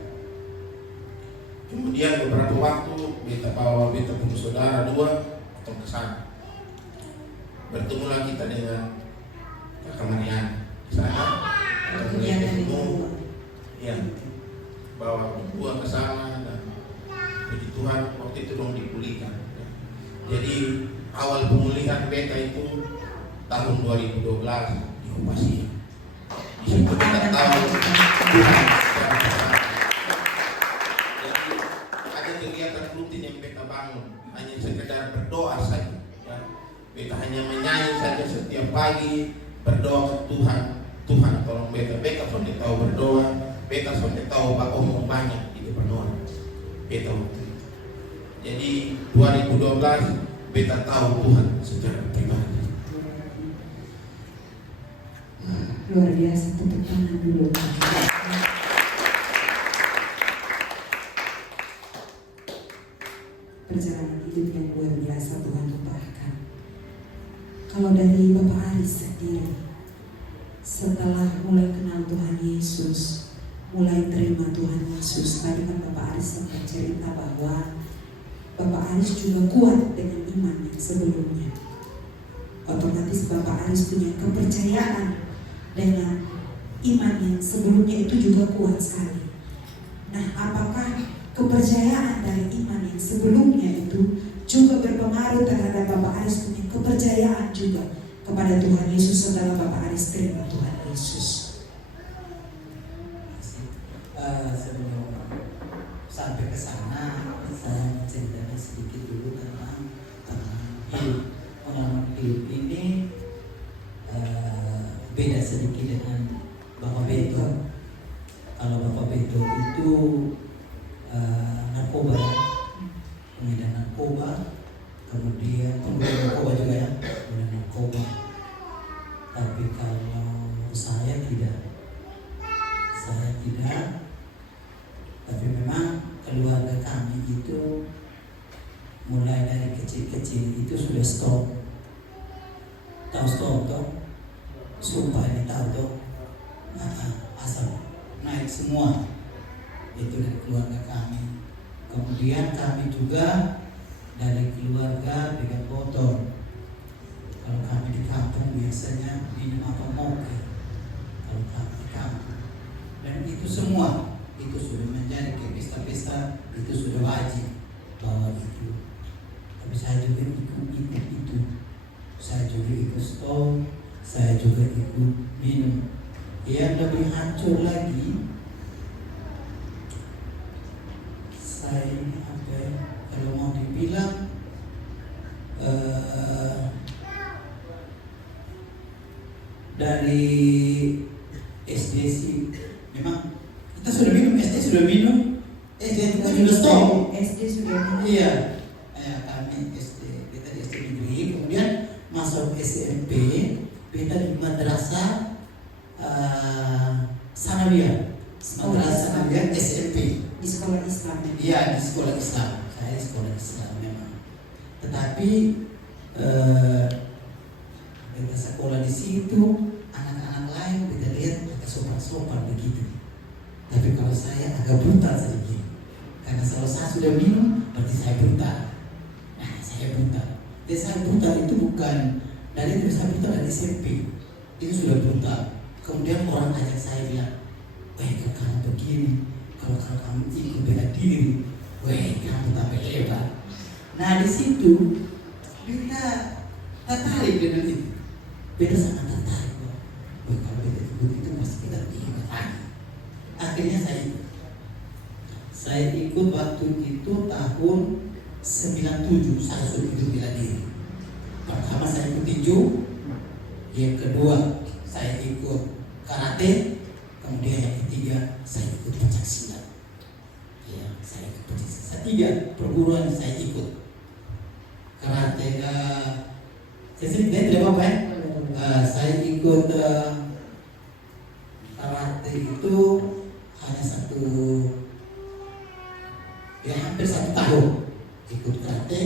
Kemudian beberapa waktu beta bawa beta punya saudara 2 atau ke sana. Bertemulah kita dengan Kakak Mariana di sana. Kegiatan itu. Ya, bawa buah ke sana dan puji Tuhan waktu itu dong dipulihkan. Jadi awal pemulihan beta itu tahun 2012 di Upasia. Di situ kita tahu Tuhan secara besar. Jadi ada kegiatan rutin yang beta bangun, hanya sekedar berdoa saja. Ya. Beta hanya menyanyi saja setiap pagi, berdoa ke Tuhan. Tuhan tolong beta. Beta sudah tahu berdoa, beta sudah tahu omong banyak di depan orang. Beta waktu itu. Jadi 2012 beta tahu Tuhan secara pribadi. Luar biasa, tepuk tangan dulu. Perjalanan hidup yang luar biasa Tuhan tumpahkan. Kalau dari Bapak Aris sendiri, setelah mulai kenal Tuhan Yesus, mulai terima Tuhan Yesus, tadi kan Bapak Aris sempat cerita bahwa Bapak Aris juga kuat dengan iman yang sebelumnya. Otomatis Bapak Aris punya kepercayaan dengan iman yang sebelumnya itu juga kuat sekali. Nah, apakah kepercayaan dari iman yang sebelumnya itu juga berpengaruh terhadap Bapak Aris punya kepercayaan juga kepada Tuhan Yesus setelah Bapak Aris terima Tuhan Yesus? Sebelum sampai ke sana, saya cerita sedikit dulu tentang hidup. Pengalaman hidup ini beda sedikit dengan Bapak Beto. Kalau Bapak Beto itu narkoba, pengedar narkoba, kemudian pengedar narkoba juga ya, pengedar narkoba. Tapi kalau saya tidak, tapi memang keluarga kami itu mulai dari kecil-kecil itu sudah stop. Tahu stop toh? Sumpah ini tahu toh? Asal naik semua itu dari keluarga kami. Kemudian kami juga dari keluarga pegang motor. Kalau kami di kampung biasanya minum apa moke. Kalau kami di kampung, dan itu semua itu sudah menjadi ke pesta-pesta, itu sudah wajib bawa itu. Tapi saya juga ikut itu. Saya juga ikut stop, saya juga ikut minum. Yang lebih hancur lagi, saya ini apa ya, kalau mau dibilang dari SD sih, memang kita sudah minum, SD sudah minum, SD juga sudah stop. SD sudah minum. Iya, kami SD, kita di SD negeri, kemudian masuk SMP, kita di madrasah Sanawiyah, madrasah Sanawiyah SMP. Di sekolah Islam. Iya, di sekolah Islam. Saya di sekolah Islam memang. Tetapi kita sekolah di situ, anak-anak lain kita lihat agak sopan-sopan begitu. Tapi kalau saya agak brutal sedikit, karena kalau saya sudah minum, berarti saya brutal. Nah, saya brutal. Dan saya brutal itu bukan dari itu, saya brutal dari SMP. Itu sudah brutal. Kemudian orang ajak saya bilang, weh kalau kamu begini, kalau kamu ikut bela diri, weh kamu tambah hebat. Nah di situ kita tertarik dengan itu. Beta sangat tertarik. Weh kalau beta itu pasti kita hebat lagi. Akhirnya saya ikut waktu itu tahun 97 saya sudah ikut bela diri. Pertama saya ikut tinju, yang kedua saya ikut karate, kemudian yang ketiga saya ikut pencak silat. Ya, saya ikut pencak silat. Tiga perguruan saya ikut. karate. Saya tidak apa-apa ya. Saya ikut karate itu hanya hampir 1 tahun ikut karate.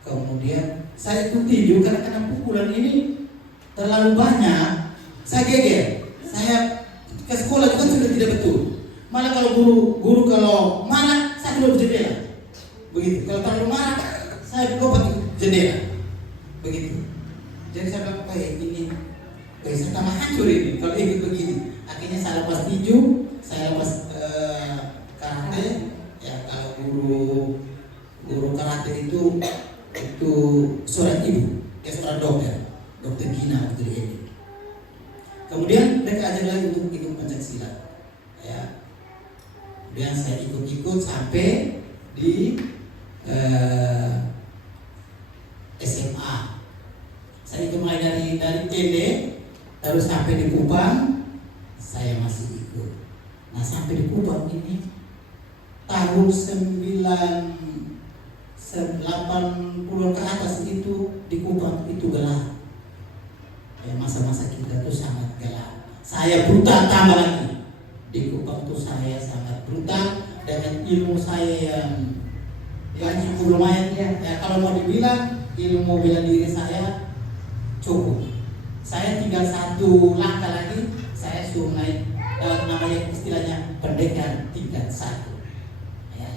Kemudian saya ikut tinju karena pukulan ini terlalu banyak. Saya geger. Saya ke sekolah juga sudah tidak betul. Malah kalau guru kalau marah, saya keluar jendela. Begitu. Kalau terlalu marah, saya lompat jendela. Begitu. Jadi saya bilang kayak ini, saya tambah hancur ini kalau ikut begini. Akhirnya saya lepas tinju, saya lepas karate. Ya kalau guru karate itu seorang ibu, seorang dokter Gina waktu ini. Kemudian mereka ajak lagi untuk ikut pencaksilat. Ya. Kemudian saya ikut sampai di SMA. Saya itu mulai dari TD terus sampai di Kupang, saya masih ikut. Nah sampai di Kupang ini tahun 80 ke atas itu di Kupang itu gelap. Ya, masa-masa kita itu sangat gelap. Saya brutal tambah lagi. Di Kupang itu saya sangat brutal dengan ilmu saya yang cukup lumayan ya. Kalau mau dibilang ilmu bela diri saya cukup. Saya tinggal 1 langkah lagi, saya suruh naik namanya istilahnya pendekar tingkat 1. Ya,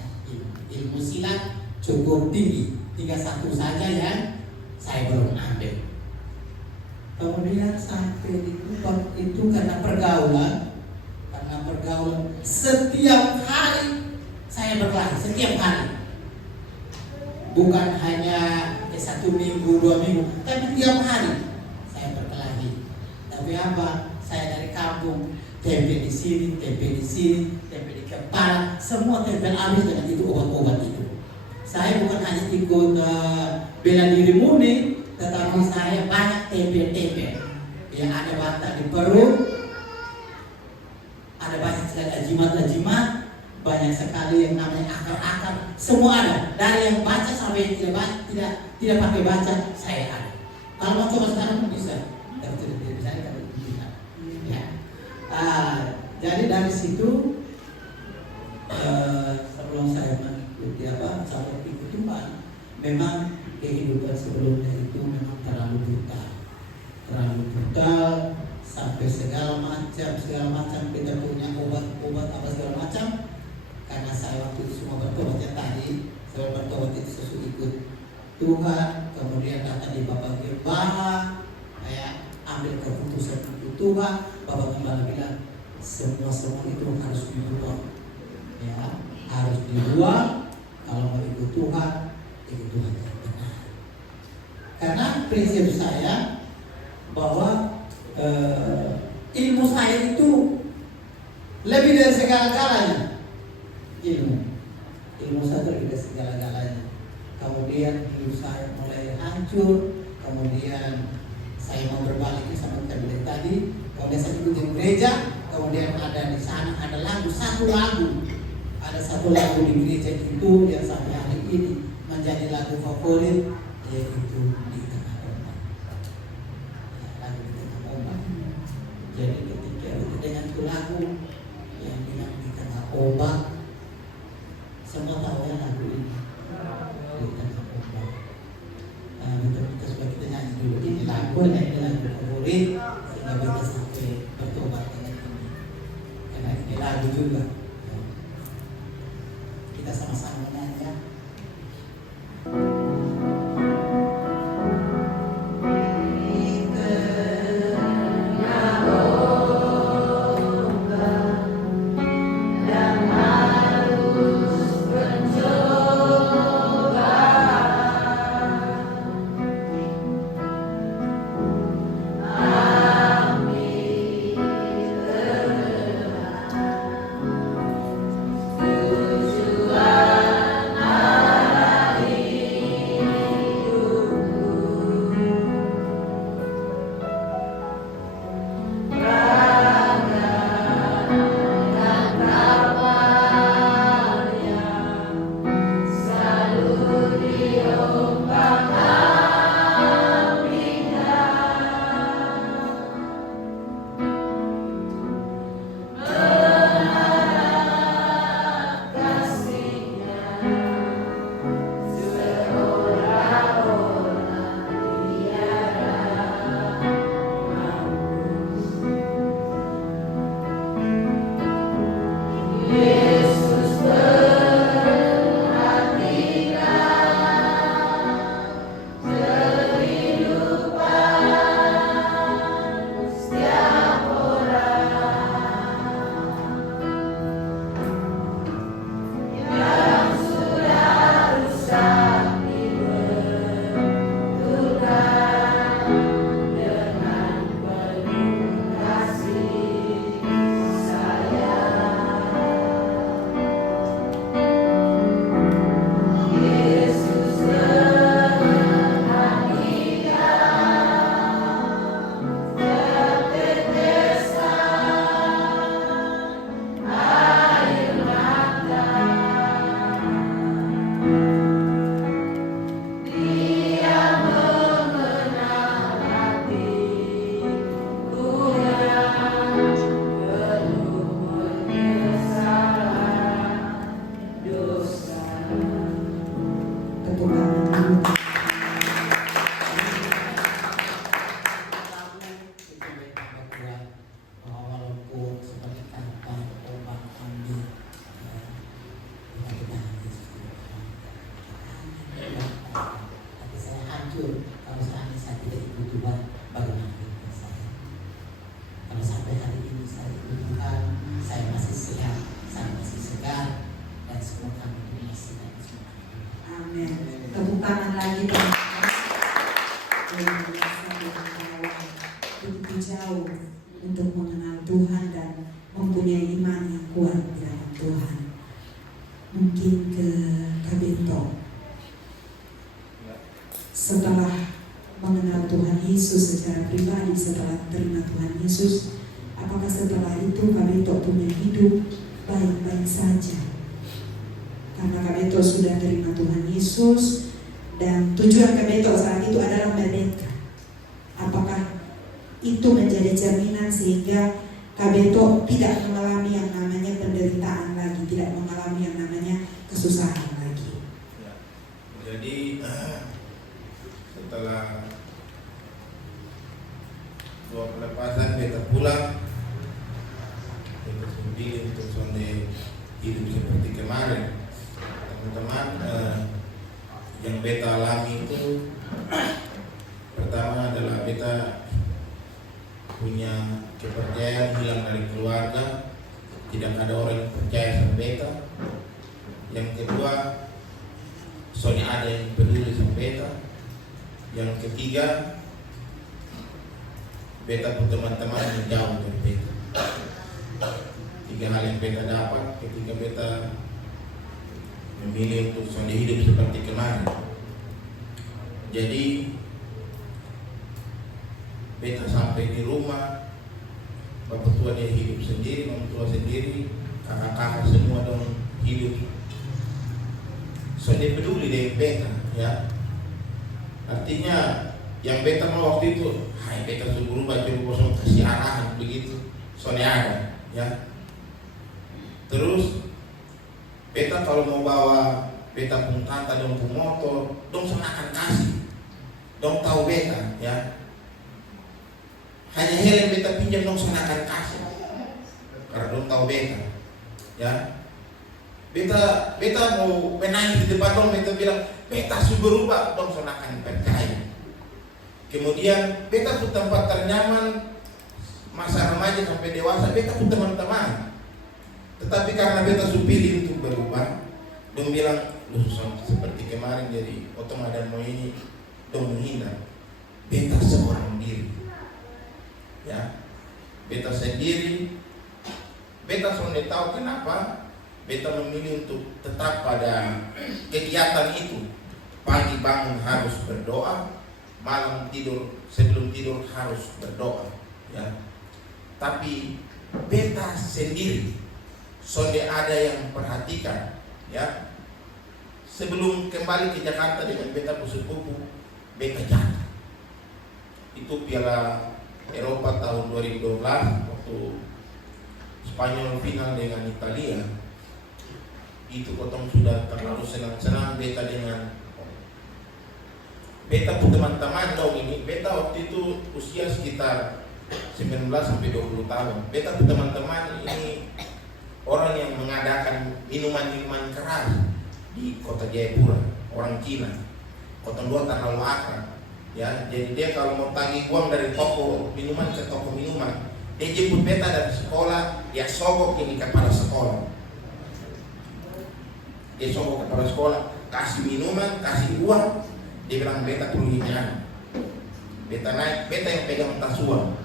ilmu silat cukup tinggi, tinggal 1 saja yang saya belum ambil. Kemudian sampai di Kupang itu karena pergaulan setiap hari saya berkelahi, setiap hari. Bukan hanya 1 minggu, 2 minggu, tapi tiap hari saya berkelahi. Tapi apa? Saya dari kampung, tempel di sini, tempel di kepala, semua tempel habis dengan itu obat-obat itu. Saya bukan hanya ikut bela diri murni, tetapi saya banyak tempel-tempel. Yang ada bata di perut, ada banyak sekali jimat-jimat, banyak sekali yang namanya akar-akar, semua ada. Dari yang baca sampai yang tidak pakai baca, saya ada. Kalau mau coba sekarang pun bisa, tapi tidak bisa kalau bisa. Ya. Jadi dari situ sebelum saya mengikuti saya ikut Tuhan, memang kehidupan sebelumnya itu memang terlalu brutal sampai segala macam kita punya obat apa segala macam. Karena saya waktu itu semua bertobat yang tadi, saya bertobat itu sesuai ikut Tuhan, kemudian datang di Bapak Gembala, saya ambil keputusan ikut Tuhan. Bapak Gembala bilang semua itu harus dibuang, ya harus dibuang. Kalau mau ikut Tuhan yang benar. Karena prinsip saya bahwa ilmu saya itu lebih dari segala-galanya. Ilmu saya lebih dari segala-galanya. Kemudian hidup saya mulai hancur. Kemudian saya mau berbalik sama kita bilang tadi. Kemudian saya ikut di gereja. Kemudian ada di sana ada satu lagu di gereja itu yang sampai hari ini menjadi lagu favorit, yaitu Di Tengah Ombak. Lagu Di Tengah Ombak. Jadi ketika itu dengan itu lagu yang bilang Di Tengah Ombak, semua tahu ya lagu ini. Di Tengah Ombak. Kita supaya kita nyanyi dulu ini lagu favorit sehingga kita sampai bertobat dengan ini. Karena ini lagu juga. Kita sama-sama nyanyi ya. jauh untuk mengenal Tuhan dan mempunyai iman yang kuat di dalam Tuhan. Mungkin ke Kabento, setelah mengenal Tuhan Yesus secara pribadi, setelah terima Tuhan Yesus, apakah setelah itu Kabento punya hidup baik-baik saja? Karena Kabento sudah terima Tuhan Yesus dan tujuan Kabento saat itu adalah merdeka. Apakah itu menjadi jaminan sehingga Kabento tidak mengalami yang namanya penderitaan lagi, tidak mengalami yang namanya kesusahan lagi? Ya. Jadi setelah dua pelepasan beta pulang, beta sendiri untuk sonde hidup seperti kemarin. Teman-teman, yang beta alami itu pertama adalah beta punya kepercayaan hilang dari keluarga, tidak ada orang yang percaya sama beta. Yang kedua, soalnya ada yang peduli sama beta. Yang ketiga, beta pun teman-teman yang jauh dari beta. Tiga hal yang beta dapat ketika beta memilih untuk sonde hidup seperti kemarin. Jadi beta sampai di rumah, bapak tua dia hidup sendiri, mama tua sendiri, kakak-kakak semua dong hidup. Sonde peduli dengan beta, ya. Artinya yang beta mau waktu itu, hai beta suruh berubah coba kosong kasih arahan begitu, soalnya ada, ya. Terus beta kalau mau bawa beta pun tanta dong pun motor, dong senakan kasih, dong tahu beta, ya. Hanya helm beta pinjam dong senakan kasih, karena dong tahu beta, ya. Beta mau menangis di depan dong, beta bilang beta sudah berubah, dong senakan percaya. Kemudian beta pun tempat ternyaman masa remaja sampai dewasa, beta pun teman-teman. Tetapi karena beta sudah pilih untuk berubah, dong bilang lu seperti kemarin jadi otong ada mau ini, dong menghina. Beta seorang diri, ya. Beta sendiri, beta sudah tahu kenapa beta memilih untuk tetap pada kegiatan itu. Pagi bangun harus berdoa, malam tidur, sebelum tidur harus berdoa, ya. Tapi beta sendiri sudah ada yang perhatikan, ya. Sebelum kembali ke Jakarta dengan beta sepupu, beta jatuh. Itu Piala Eropa tahun 2012 waktu Spanyol final dengan Italia. Itu potong sudah terlalu senang-senang beta dengan beta pun teman-teman dong ini. Beta waktu itu usia sekitar 19 sampai 20 tahun. Beta pun teman-teman ini orang yang mengadakan minuman-minuman keras di kota Jayapura, orang Cina. Kota dua terlalu akrab, ya. Jadi dia kalau mau tagih uang dari toko minuman ke toko minuman, dia jemput beta dari sekolah, dia sogok ini kepala sekolah. Dia sogok kepala sekolah, kasih minuman, kasih uang. Dia bilang beta perlu hinian. Beta naik, beta yang pegang tas uang.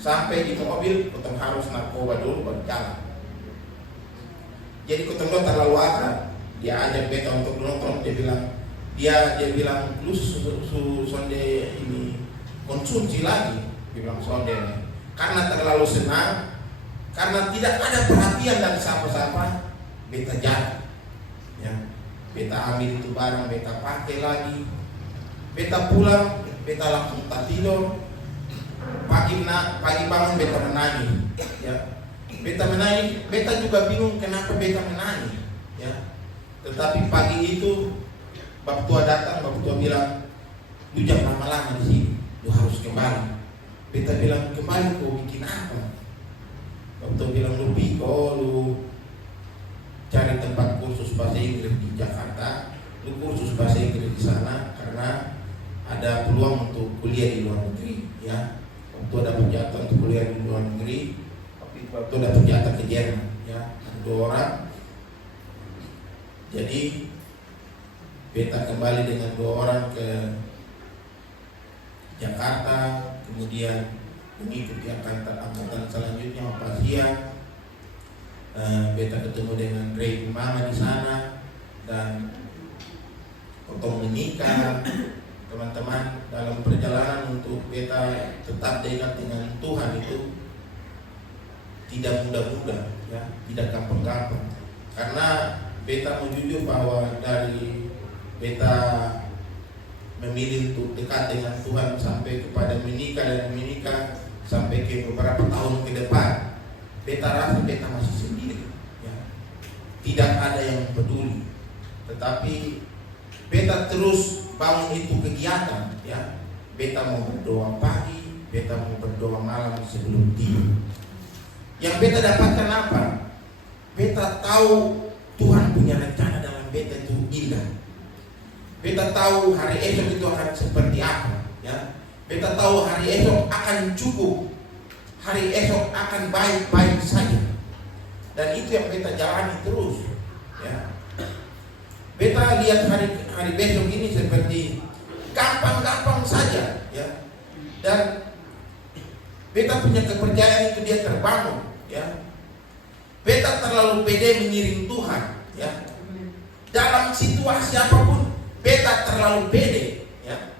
Sampai di mobil, kotong harus narkoba dulu baru jalan. Jadi kotong dua terlalu akrab. Dia ajak beta untuk nongkrong. Dia bilang lu sonde ini konsumsi lagi. Dia bilang sonde karena terlalu senang, karena tidak ada perhatian dari siapa-siapa, beta jatuh, ya. Beta ambil itu barang, beta pakai lagi. Beta pulang, beta langsung tak tidur. Pagi bangun beta menangis, ya. Beta menangis, beta juga bingung kenapa beta menangis, ya. Tetapi pagi itu bapak tua datang, bapak tua bilang, lu jangan lama-lama di sini, lu harus kembali. Beta bilang kembali kau bikin apa? Bapak tua bilang lu cari tempat kursus bahasa Inggris di Jakarta, lu kursus bahasa Inggris di sana karena ada peluang untuk kuliah di luar negeri, ya. Waktu dapat jatah untuk kuliah di luar negeri, waktu dapat jatah ke Jerman, ya. 2 orang. Jadi beta kembali dengan 2 orang ke Jakarta, kemudian mengikuti angkatan selanjutnya Opasia. Beta ketemu dengan Ray Mama di sana dan potong menikah. Teman-teman, dalam perjalanan untuk beta tetap dekat dengan Tuhan itu tidak mudah-mudah, ya, tidak gampang-gampang. Karena beta mau jujur bahwa dari beta memilih untuk dekat dengan Tuhan sampai kepada menikah dan menikah sampai ke beberapa tahun ke depan, beta rasa beta masih sendiri, ya. Tidak ada yang peduli. Tetapi beta terus bangun itu kegiatan, ya. Beta mau berdoa pagi, beta mau berdoa malam sebelum tidur. Yang beta dapatkan apa? Beta tahu Tuhan punya rencana dalam beta itu indah. Beta tahu hari esok itu akan seperti apa, ya. Beta tahu hari esok akan cukup, hari esok akan baik-baik saja. Dan itu yang beta jalani terus, ya. Beta lihat hari besok ini seperti gampang-gampang saja, ya. Dan beta punya kepercayaan itu dia terbangun, ya. Beta terlalu pede mengiring Tuhan, ya. Dalam situasi apapun beta terlalu pede, ya.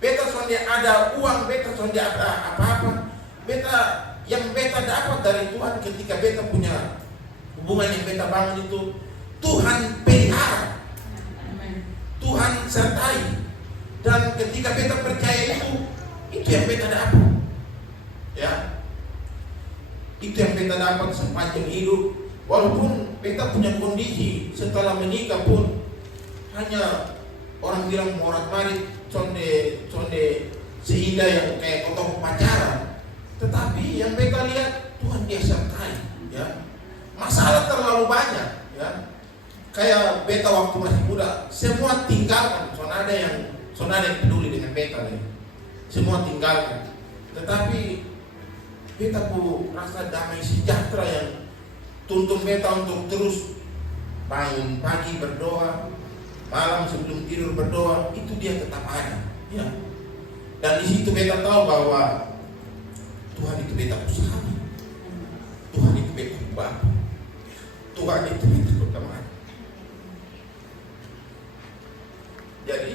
Beta sonde ada uang, beta sonde ada apa-apa. Beta yang beta dapat dari Tuhan ketika beta punya hubungan yang beta bangun itu, Tuhan pelihara, Tuhan sertai. Dan ketika beta percaya itu yang beta dapat, ya. Itu yang beta dapat sepanjang hidup. Walaupun beta punya kondisi setelah menikah pun hanya orang bilang morat marit, conde seindah yang kayak kotor pacaran. Tetapi yang beta lihat Tuhan dia sertai, ya. Masalah terlalu banyak, ya. Kayak beta waktu masih muda, semua tinggalkan. Sonada yang peduli dengan beta nih, semua tinggalkan. Tetapi beta pun rasa damai sejahtera yang tuntun beta untuk terus bangun pagi berdoa, malam sebelum tidur berdoa. Itu dia tetap ada, ya. Dan di situ beta tahu bahwa Tuhan itu beta usaha, Tuhan itu beta Bapa, Tuhan itu beta teman. Jadi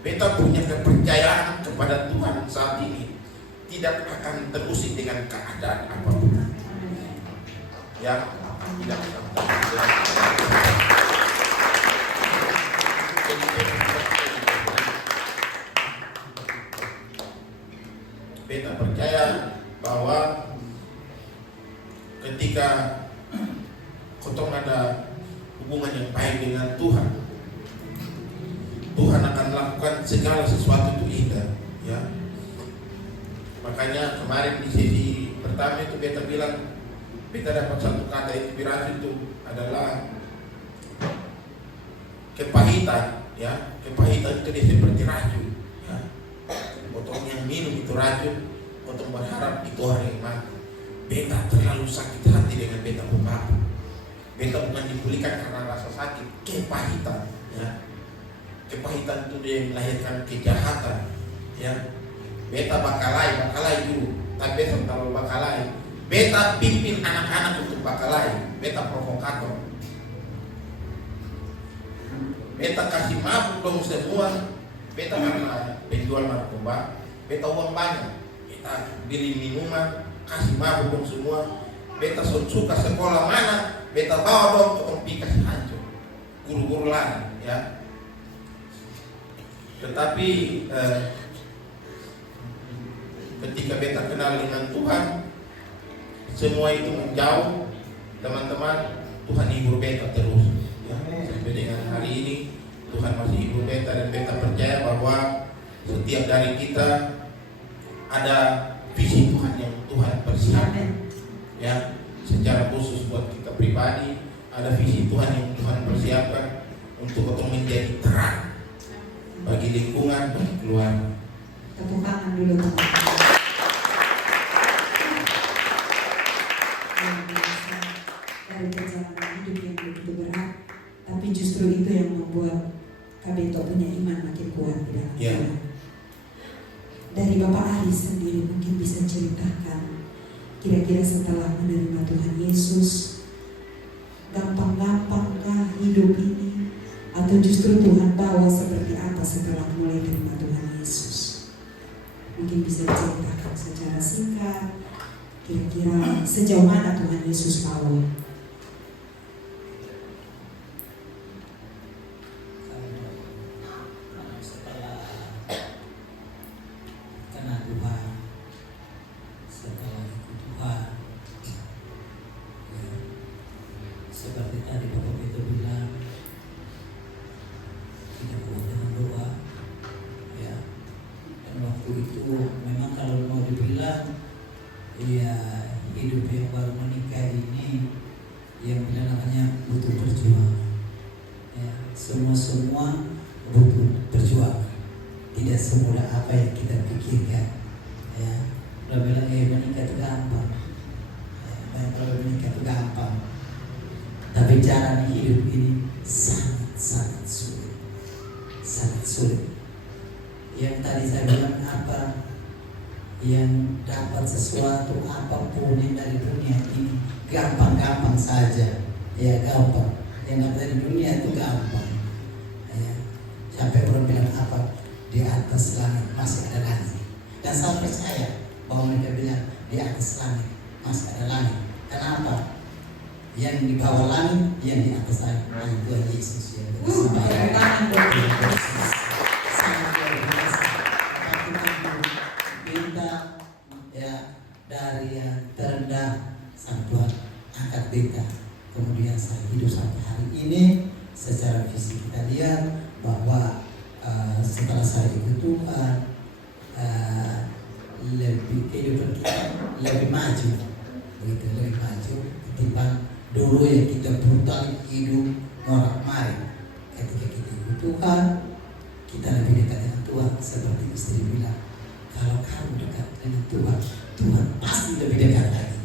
beta punya kepercayaan kepada Tuhan saat ini tidak akan terusik dengan keadaan apapun, ya. Tidak akan terusik. Beta percaya bahwa ketika kotong ada hubungan yang baik dengan Tuhan, Tuhan akan melakukan segala sesuatu itu indah, ya. Makanya kemarin di sesi pertama itu beta bilang, beta dapat satu kata inspirasi itu adalah kepahitan, ya. Kepahitan itu dia seperti racun, ya. Potong yang minum itu racun, potong berharap itu hari yang mati. Beta terlalu sakit hati dengan beta Bapa. Beta bukan dipulihkan karena rasa sakit, kepahitan, ya. Kepahitan itu dia yang melahirkan kejahatan, ya. Beta bakalai dulu, tapi beta terlalu bakalai. Beta pimpin anak-anak untuk bakalai, beta provokator. Beta kasih mabuk dong semua. Beta karena penjual narkoba, beta uang banyak. Beta beli minuman, kasih mabuk dong semua. Beta suka sekolah mana, beta bawa dong untuk pikas hancur. Guru-guru lain, ya. Tetapi ketika beta kenal dengan Tuhan, semua itu menjauh. Teman-teman, Tuhan hibur beta terus, ya. Sampai dengan hari ini Tuhan masih hibur beta, dan beta percaya bahwa setiap dari kita ada visi Tuhan yang Tuhan persiapkan, ya. Secara khusus buat kita pribadi, ada visi Tuhan yang Tuhan persiapkan untuk menjadi terang bagi lingkungan, bagi keluarga. Tepuk tangan dulu, teman-teman. Dari perjalanan hidup yang begitu berat, tapi justru itu yang membuat Kabeto punya iman makin kuat di dalam Tuhan. dari Bapak Aris sendiri mungkin bisa ceritakan kira-kira setelah menerima Tuhan Yesus, gampang-gampangkah hidup ini, atau justru Tuhan bawa seperti apa setelah mulai terima Tuhan Yesus? Mungkin bisa diceritakan secara singkat, kira-kira sejauh mana Tuhan Yesus bawa? Setelah kenal Tuhan, setelah ikut Tuhan, ya, seperti tadi Bapak Peter bilang, tidak kuat dengan doa, ya. Dan waktu itu memang kalau mau dibilang, ya hidup yang baru menikah ini, yang bilang namanya butuh perjuangan. Ya, semua butuh perjuangan. Tidak semudah apa yang kita pikirkan. Ya, kalau bilang menikah itu gampang. Ya, kalau menikah itu gampang. Tapi jalan hidup ini sangat sulit. Sangat sulit. Yang tadi saya bilang apa? Yang dapat sesuatu apapun yang dari dunia ini gampang-gampang saja. Ya gampang. Yang dapat dari dunia itu gampang. Ya. Sampai orang bilang apa? Di atas langit masih ada langit. Dan saya percaya bahwa mereka bilang di atas langit masih ada langit. Kenapa? Yang di bawah langit, yang di atas langit, itu Yesus yang bersama. Sangat luar biasa. Kita ya dari yang terendah, sang Tuhan angkat kita. Kemudian saya hidup sampai hari ini. Secara fisik kita lihat bahwa setelah saya ikut Tuhan, lebih kehidupan kita lebih maju, begitu, lebih maju ketimbang dulu yang kita brutal hidup morak-marik. Ketika kita ikut Tuhan, kita lebih dekat dengan Tuhan. Seperti istri bilang, kalau kamu dekat dengan Tuhan, Tuhan pasti lebih dekat lagi.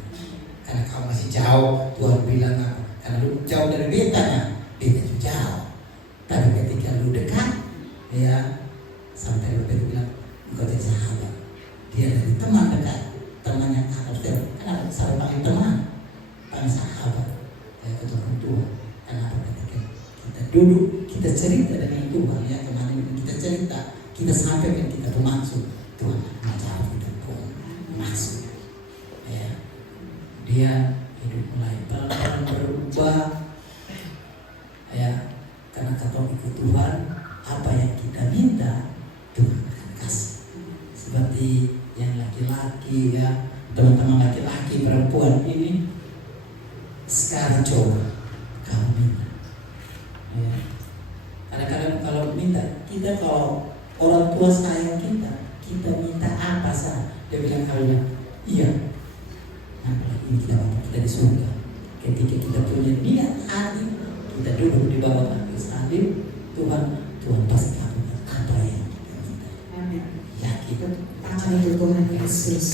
Karena kamu masih jauh, Tuhan bilang apa? Karena lu jauh dari betanya, beta itu jauh. Tapi ketika lu dekat, ya sampai lu bilang, engkau jadi sahabat. Dia dari teman dekat, teman yang akan terus. Kenapa? Saya paling teman, paling sahabat. Ya ketemu Tuhan. Kenapa? Ketika kita duduk, kita cerita dengan Tuhan. Ya kemarin kita cerita, kita sampaikan kita bermaksud. Tuhan menjawab kita pun maksud. Ya, dia hidup mulai pelan-pelan berubah. Ya, karena kalau ikut Tuhan, apa yang kita minta Tuhan akan kasih. Seperti yang laki-laki, ya teman-teman laki-laki perempuan ini, sekarang coba kamu minta. Ya. Kadang-kadang kalau minta, kita kalau orang tua sayang kita minta apa sah? Dia bilang kalau iya. Apalagi ini kita di surga. Ketika kita punya niat hati, kita duduk di bawah kaki salib, Tuhan pasti kabulkan apa yang kita minta. Amin. Yakin. Tangan itu Tuhan Yesus.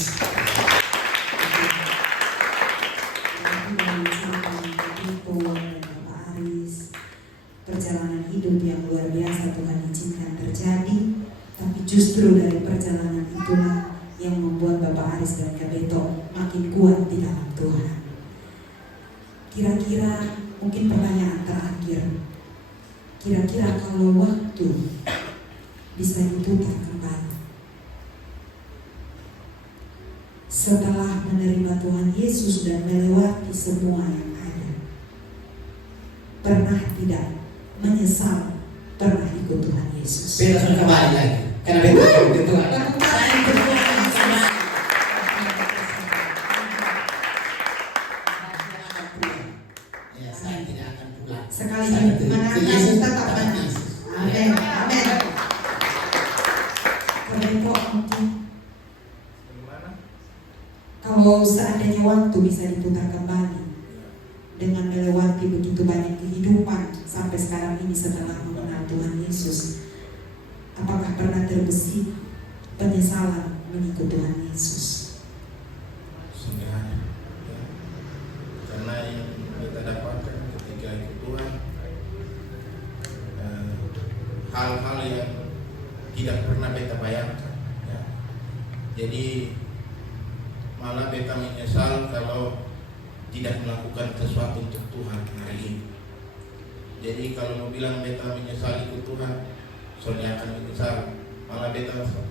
Perjalanan hidup yang luar biasa Tuhan izinkan terjadi, tapi justru dari perjalanan itulah yang membuat Bapak Aris dan Kak Beto makin kuat di dalam Tuhan. Kira-kira mungkin pertanyaan terakhir, kira-kira kalau waktu bisa diputar kembali setelah menerima Tuhan Yesus dan melewati semua yang ada, pernah tidak menyesal pernah ikut Tuhan Yesus? Beta sudah kembali lagi. Karena beta ikut Tuhan. Saya ikut Tuhan sama. Ya, saya tidak akan pulang. Sekali di mana Yesus tetap ada. Amin. Amin. Begitu mungkin kalau seandainya waktu bisa diputar kembali dengan melewati begitu banyak kehidupan sampai sekarang ini setelah mengenal Tuhan Yesus, apakah pernah terbesit penyesalan mengikut Tuhan Yesus? Sudah, ya. Karena yang kita dapatkan ketika ikut Tuhan, hal-hal yang tidak pernah kita bayangkan, ya. Jadi malah beta menyesal kalau tidak melakukan sesuatu untuk Tuhan hari ini. Jadi kalau mau bilang beta menyesal ikut Tuhan, soalnya akan menyesal. Malah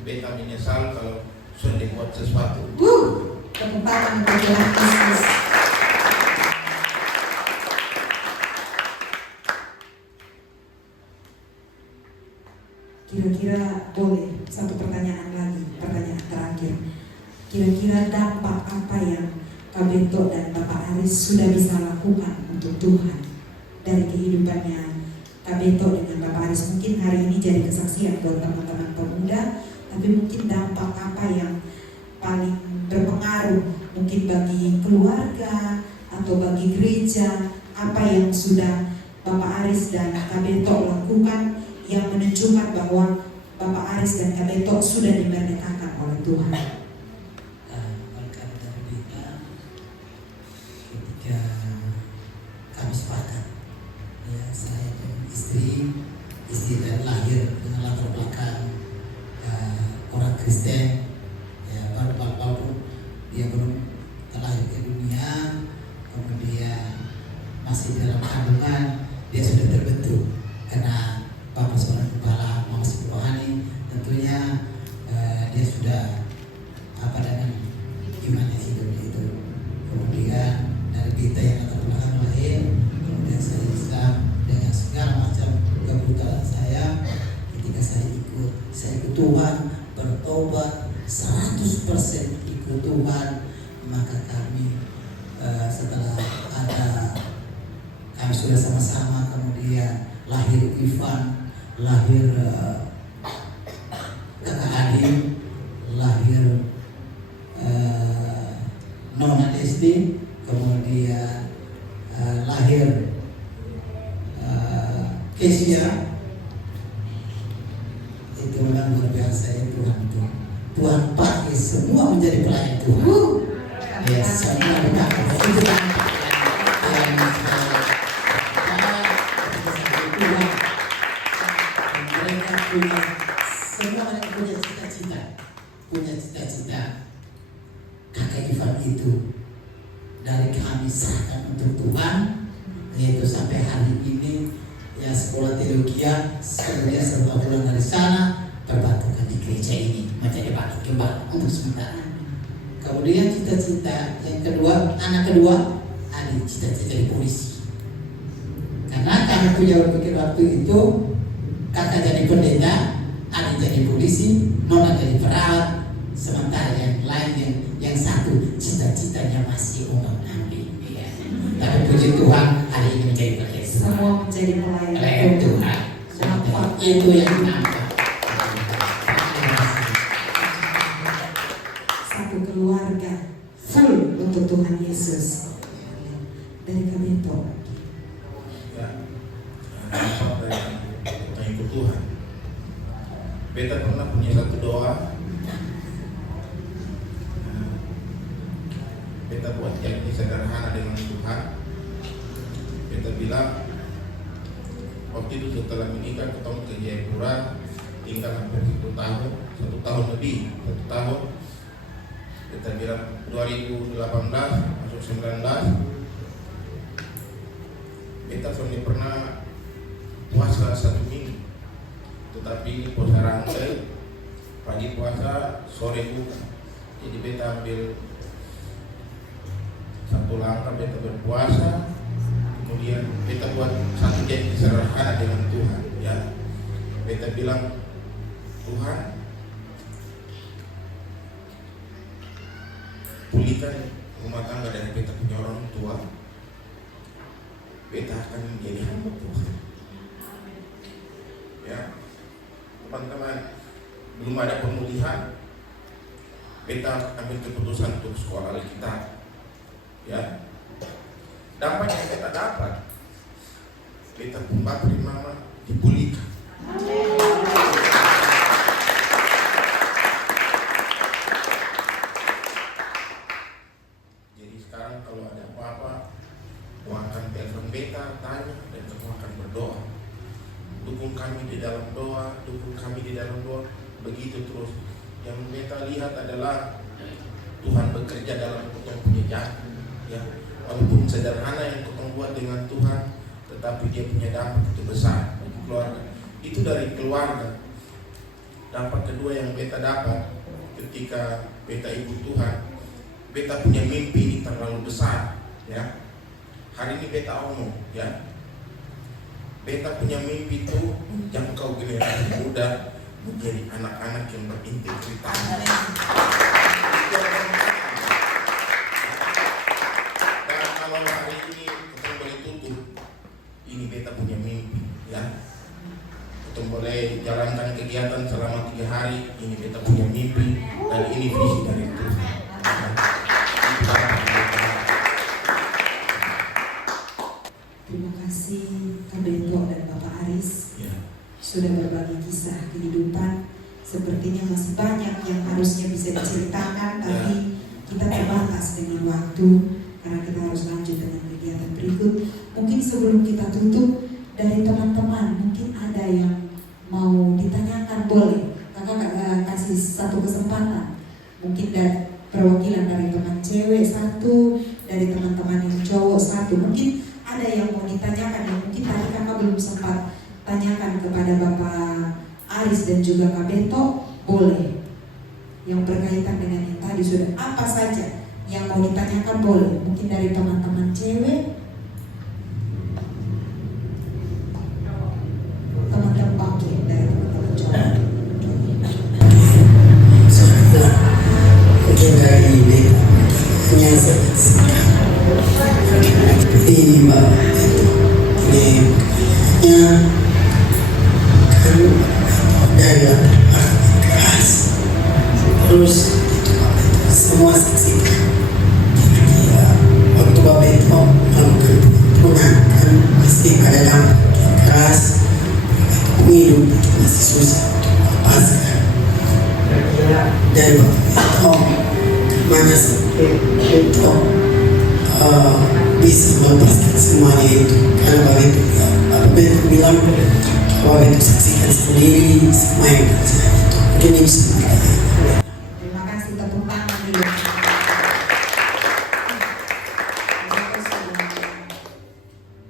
beta menyesal kalau sudah buat sesuatu. Tepuk tangan untuk Tuhan Yesus. Kira-kira boleh satu pertanyaan lagi, pertanyaan terakhir. Kira-kira dampak apa yang Kak Bento dan Bapak Aris sudah bisa lakukan untuk Tuhan dari kehidupannya Kak Bento dengan Bapak Aris? Mungkin hari ini jadi kesaksian buat teman-teman pemuda, tapi mungkin dampak apa yang paling berpengaruh mungkin bagi keluarga atau bagi gereja, apa yang sudah Bapak Aris dan Kak Bento lakukan yang menunjukkan bahwa Bapak Aris dan Kak Bento sudah dimerdekakan oleh Tuhan. Berkat dari kita ketika kami sepakat, ya saya dan istri dan lahir dengan latar belakang orang Kristen, ya walaupun dia belum terlahir ke dunia, kemudian masih dalam kandungan, dia sudah terbentuk karena Bapak seorang kepala, Mama si rohani, tentunya dia sudah dengan imannya hidupnya itu. Kemudian dari kita yang latar belakang lahir, kemudian saya Islam dengan segala macam kebutaan saya. Ketika saya ikut Tuhan, bertobat 100% ikut Tuhan, maka kami setelah kami sudah sama-sama, kemudian lahir Ivan, lahir kakak Adi, lahir Nona Desti, kemudian lahir Kesia. Itu memang luar biasa ya Tuhan itu. Tuhan pakai semua menjadi pelayan Tuhan. Ya, semua benar. Itu kan mereka punya cita-cita. Kakak Ivan itu dari kami serahkan untuk Tuhan, yaitu sampai hari ini ya sekolah teologia, sebenarnya setelah pulang dari sana berbatukan di gereja ini menjadi batu gembala untuk sementara. Kemudian cita-cita yang kedua, anak kedua ada cita-cita jadi polisi. Karena kami punya berpikir waktu itu kakak jadi pendeta, adik jadi polisi, Nona jadi perawat, sementara yang lain yang satu cita-citanya masih umum ambing ya. Tapi puji Tuhan hari ini menjadi pendeta. Semua menjadi pelayan Tuhan. Itu yang nampak. Satu keluarga full untuk Tuhan Yesus. Dari Kak Bento. Ya, dampak dari ikut Tuhan. Beta pernah punya satu doa. Beta buat janji sederhana dengan Tuhan. Beta bilang waktu itu setelah menikah ketemu ke Jayapura, tinggal hampir 1 tahun lebih, 1 tahun. Beta bilang 2018 masuk 19. Beta sudah pernah puasa 1 minggu, tetapi ini puasa rantai, pagi puasa, sore buka. Jadi beta ambil satu langkah, beta berpuasa, kemudian beta buat satu janji sederhana dengan Tuhan. Ya, beta bilang, Tuhan, pulihkan rumah tangga dari beta punya orang tua. Beta akan menjadi hamba Tuhan. Ya, teman-teman, belum ada pemulihan, beta ambil keputusan untuk sekolah Alkitab. Ya, dampak yang kita dapat, beta pun bapak dan mama dipulihkan. Jadi sekarang kalau ada apa-apa, kamu akan telepon beta, tanya, dan kamu akan berdoa. Dukung kami di dalam doa, dukung kami di dalam doa, begitu terus. Yang beta lihat adalah Tuhan bekerja dalam potong punya jantung, ya. Walaupun sederhana yang potong buat dengan Tuhan, tetapi dia punya dampak itu besar bagi keluarga. Itu dari keluarga. Dampak kedua yang beta dapat ketika beta ikut Tuhan, beta punya mimpi ini terlalu besar, ya. Hari ini beta omong, ya. Beta punya mimpi itu menjangkau generasi muda, menjadi anak-anak yang berintegritas. Dan kalau hari ini kita boleh tutup, ini beta punya mimpi, ya. Kita boleh jalankan kegiatan selama 3 hari, ini beta punya mimpi, dan ini visi dari Tuhan. Terima kasih Kak Bento dan Bapak Aris, Ya. sudah berbagi kisah kehidupan. Sepertinya masih banyak yang harusnya bisa diceritakan, tapi kita terbatas dengan waktu karena kita harus lanjut dengan kegiatan berikut. Mungkin sebelum kita tutup, dari teman-teman mungkin ada yang mau ditanyakan, boleh kakak kasih satu kesempatan. Mungkin dari perwakilan dari teman cewek satu, dari teman-teman yang cowok satu. Mungkin ada yang mau ditanyakan yang mungkin tadi kakak belum sempat tanyakan kepada Bapak Aris dan juga Kak Bento, boleh. Yang berkaitan dengan yang tadi sudah, apa saja yang mau ditanyakan boleh. Mungkin dari teman-teman cewek, teman-teman oke, dari teman-teman cowok. Mungkin dari ini hanya singkat. Ini Mbak, ini kan dari keras, terus semua saksikan. Ya, waktu Bapak itu melakukan penampungan kan pasti ada dampak yang keras, hidup itu masih susah untuk melepaskan. Dan Bapak itu mana sampai itu bisa melepaskan semuanya itu, karena Bapak itu bilang bahwa itu saksikan sendiri semua yang terjadi itu. Mungkin ini bisa mengerti. Terima kasih, tepuk tangan dulu.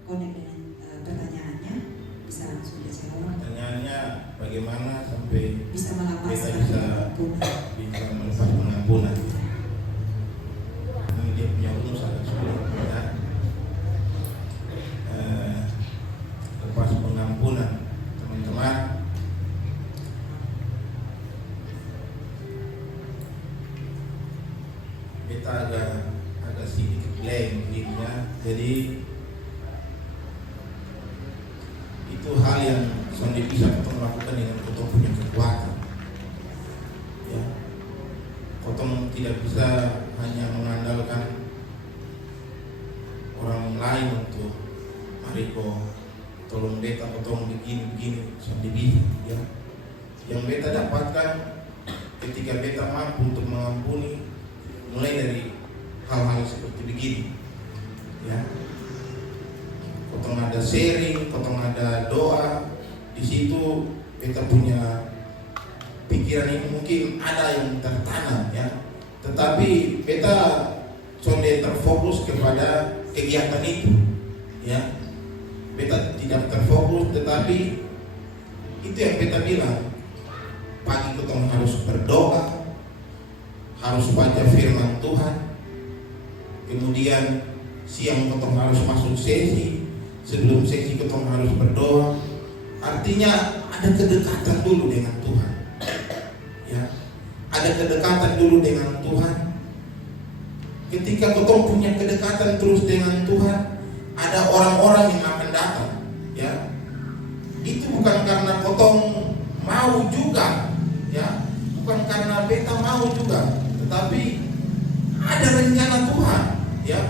Konek dengan pertanyaannya, bisa langsung dijawab. Pertanyaannya bagaimana sampai Bisa kita melepaskan bisa melepas pengampunan. Ini dia punya rumus agak sulit, ya. Lepas pengampunan, teman-teman. Kita agak sedikit blank begitu, ya. Jadi itu hal yang sudah bisa kita lakukan dengan kita punya kekuatan, ya. Potong tidak bisa hanya mengandalkan orang lain untuk Mariko tolong beta potong begini sampai bisa, ya. Yang beta dapatkan ketika beta mampu untuk mengampuni, mulai dari hal-hal seperti begini, ya. Potong ada sharing, potong ada doa, di situ beta punya pikiran ini mungkin ada yang tertanam, ya. Tetapi beta sudah terfokus kepada kegiatan itu, ya. Beta tidak terfokus, tetapi itu yang beta bilang, pagi kita harus berdoa, harus baca firman Tuhan, kemudian siang kita harus masuk sesi, sebelum sesi kita harus berdoa. Artinya ada kedekatan dulu dengan Tuhan, ya. Ada kedekatan dulu dengan Tuhan. Ketika kita punya kedekatan terus dengan Tuhan, ada orang-orang yang akan datang, ya. Itu bukan karena potong mau juga, ya, bukan karena beta mau juga, tetapi ada rencana Tuhan, ya.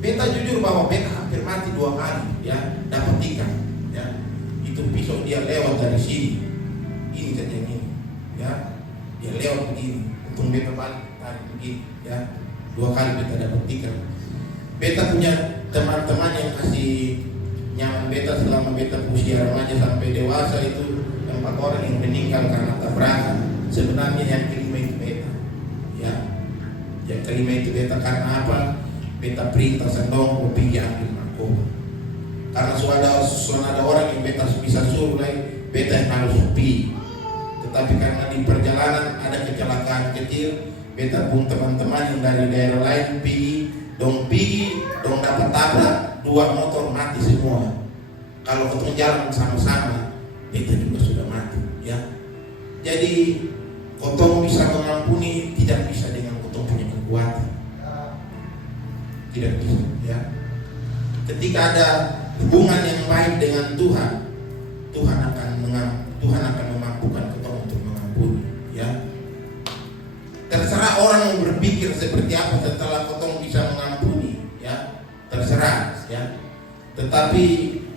Beta jujur bahwa beta hampir mati 2 kali, ya, dapat ikan, ya. Itu pisau dia lewat dari sini, ini saja ini, ya, dia lewat begini, untung beta balik tarik begini, ya. 2 kali beta dapat ikan. Beta punya teman-teman yang kasih nyaman beta selama beta usia remaja sampai dewasa itu 4 orang yang meninggal karena tabrakan. sebenarnya yang kelima itu beta, ya. Yang kelima itu beta karena apa? Beta perintah sendong pergi ambil narkoba. Karena sudah ada orang yang beta bisa suruh lagi, beta yang harus pergi. Tetapi karena di perjalanan ada kecelakaan kecil, beta pun teman-teman yang dari daerah lain pergi, dong dapat tabrak, 2 motor mati semua. Kalau ketemu jalan sama-sama, beta juga sudah mati, ya. Jadi kotong bisa mengampuni tidak bisa dengan kotong punya kekuatan, tidak bisa, ya. Ketika ada hubungan yang baik dengan Tuhan, Tuhan akan memampukan kotong untuk mengampuni, ya. Terserah orang mau berpikir seperti apa setelah kotong bisa mengampuni, ya. Terserah, ya. Tetapi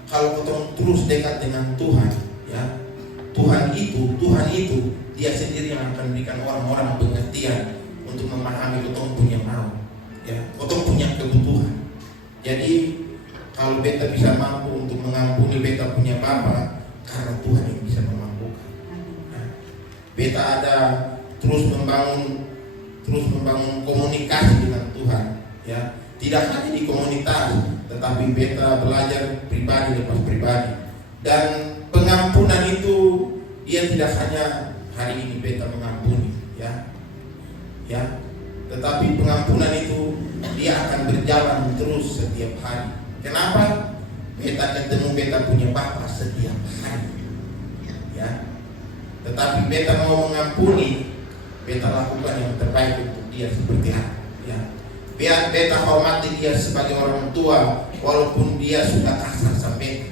kalau kotong terus dekat dengan Tuhan, ya. Tuhan itu Dia sendiri yang akan berikan orang-orang pengertian untuk memahami kotong punya mau, ya. Kotong punya kebutuhan. Jadi kalau beta bisa mampu untuk mengampuni beta punya Bapa, karena Tuhan yang bisa memampukan. Nah, beta ada terus membangun komunikasi dengan Tuhan, ya. Tidak hanya di komunitas, tetapi beta belajar pribadi lepas pribadi. Dan pengampunan itu dia tidak hanya hari ini beta mengampuni, ya, tetapi pengampunan itu dia akan berjalan terus setiap hari. Kenapa? Beta ketemu beta punya Bapa setiap hari, ya. Tetapi beta mau mengampuni, beta lakukan yang terbaik untuk dia seperti apa, ya. Biar beta hormati dia sebagai orang tua, walaupun dia sudah kasar sama beta,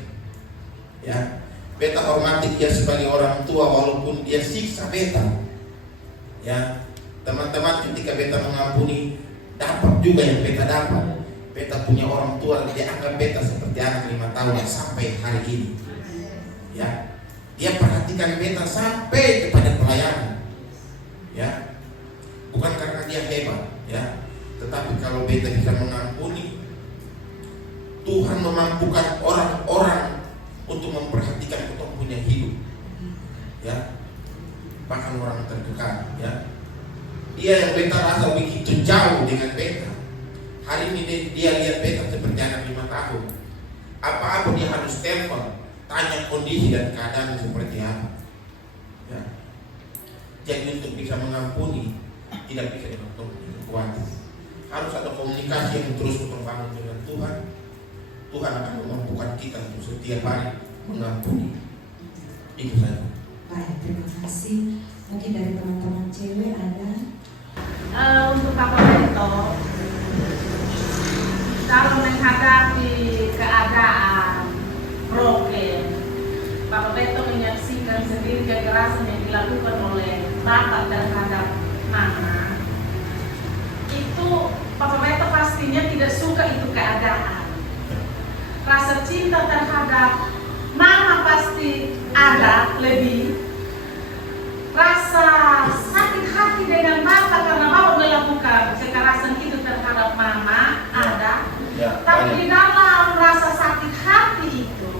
ya. Beta hormati dia sebagai orang tua walaupun dia siksa beta, ya. Teman-teman, ketika beta mengampuni, dapat juga yang beta dapat. Beta punya orang tua, dia anggap beta seperti anak 5 tahun sampai hari ini, ya. Dia perhatikan beta sampai kepada pelayanan, ya. Bukan karena dia hebat, ya, tetapi kalau beta bisa mengampuni, Tuhan memampukan orang-orang untuk memperhatikan kita punya hidup, ya. Bahkan orang terdekat, ya. Dia yang beta rasa begitu jauh dengan beta, hari ini dia lihat beta seperti anak 5 tahun. Apa-apa dia harus telepon, tanya kondisi dan keadaan seperti apa, ya. Jadi untuk bisa mengampuni tidak bisa dengan kekuatan. Harus ada komunikasi yang terus berbangun dengan Tuhan. Tuhan akan memampukan kita untuk setiap hari mengampuni. Itu saja. Baik, terima kasih. Mungkin dari teman-teman cewek ada. Untuk Bapak Beto, dalam menghadapi keadaan broken, Bapak Beto menyaksikan sendiri kekerasan yang dilakukan oleh Bapak terhadap Mama. Itu Bapak Beto pastinya tidak suka itu keadaan. Rasa cinta terhadap Mama pasti ada lebih. Rasa sakit hati dengan Bapak karena Bapak melakukan kekerasan itu terhadap Mama ada. Ya, Tapi di dalam rasa sakit hati itu,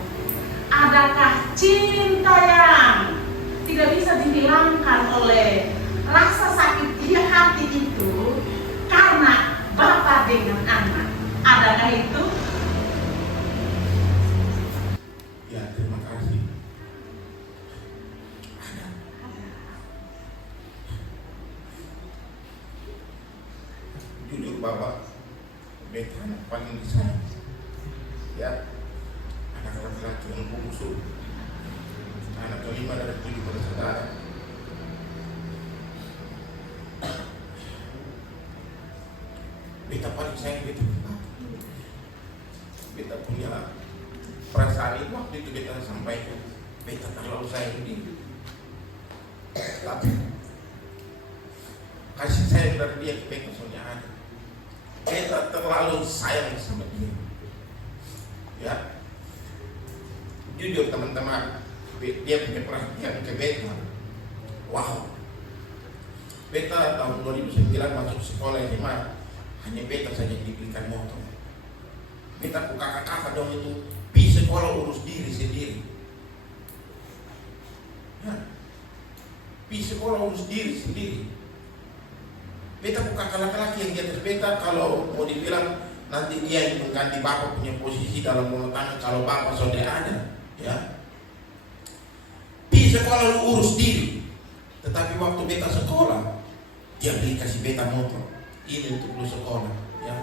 adakah cinta yang tidak bisa dihilangkan oleh rasa sakit hati itu karena Bapak dengan anak? Adakah itu? Ya, terima kasih. Ada. Jujur Bapak, beta anak paling disayang, ya. Anak laki-laki yang bungsu, anak kelima dari 7 bersaudara. Beta paling sayang beta. Beta punya perasaan itu waktu itu beta sampaikan, beta terlalu sayang dia. Tapi kasih sayang dari dia ke beta soalnya ada. Beta terlalu sayang sama dia, ya. Jujur teman-teman, dia punya perhatian ke beta. Wow. Beta tahun 2009 masuk sekolah SMA, hanya beta saja yang diberikan motor. Beta kakak-kakak dong itu bisa sekolah urus diri sendiri, ya. Pi sekolah urus diri sendiri. Beta bukan laki-laki yang di atas beta. Kalau mau dibilang nanti dia yang mengganti bapak punya posisi dalam rumah tangga kalau bapak sudah ada, ya. Pi sekolah lu urus diri. Tetapi waktu beta sekolah, dia beli kasih beta motor. Ini untuk lu sekolah, ya.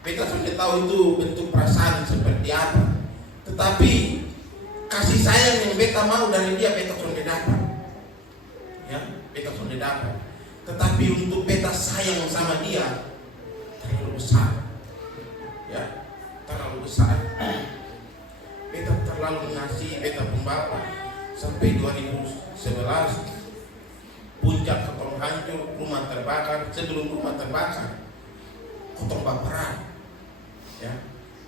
Beta sudah tahu itu bentuk perasaan seperti apa. Tetapi kasih sayang yang beta mau dari dia beta sudah dapat, ya. Beta sudah dapat. Tetapi untuk beta sayang sama dia terlalu besar, ya, terlalu besar. Beta terlalu mengasihi beta pembapa sampai 2011 puncak ketong hancur, rumah terbakar. Sebelum rumah terbakar, ketong baperan, ya.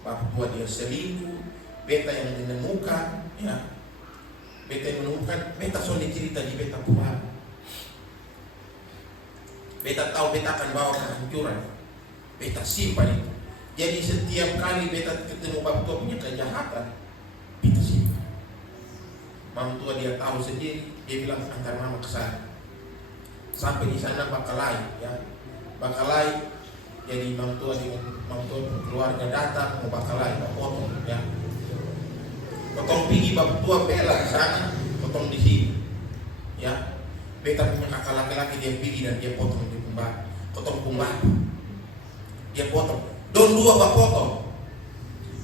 Bapak buat dia selingkuh, beta yang menemukan, ya. Beta yang menemukan, beta sudah cerita di beta pembapa. Beta tahu beta akan bawa kehancuran. Beta simpan itu. Jadi setiap kali beta ketemu bapak tua punya kejahatan, beta simpan. Mam tua dia tahu sendiri, dia bilang antar mama ke sana. Sampai di sana bakalai, ya. Bakalai, jadi mam tua keluarga datang mau bakalai, potong, ya. Potong pergi bapak tua bela di sana, potong di sini, ya. Beta punya kakak laki-laki dia pergi dan dia potong di pembak, potong pembak, dia potong. Don dua bak potong.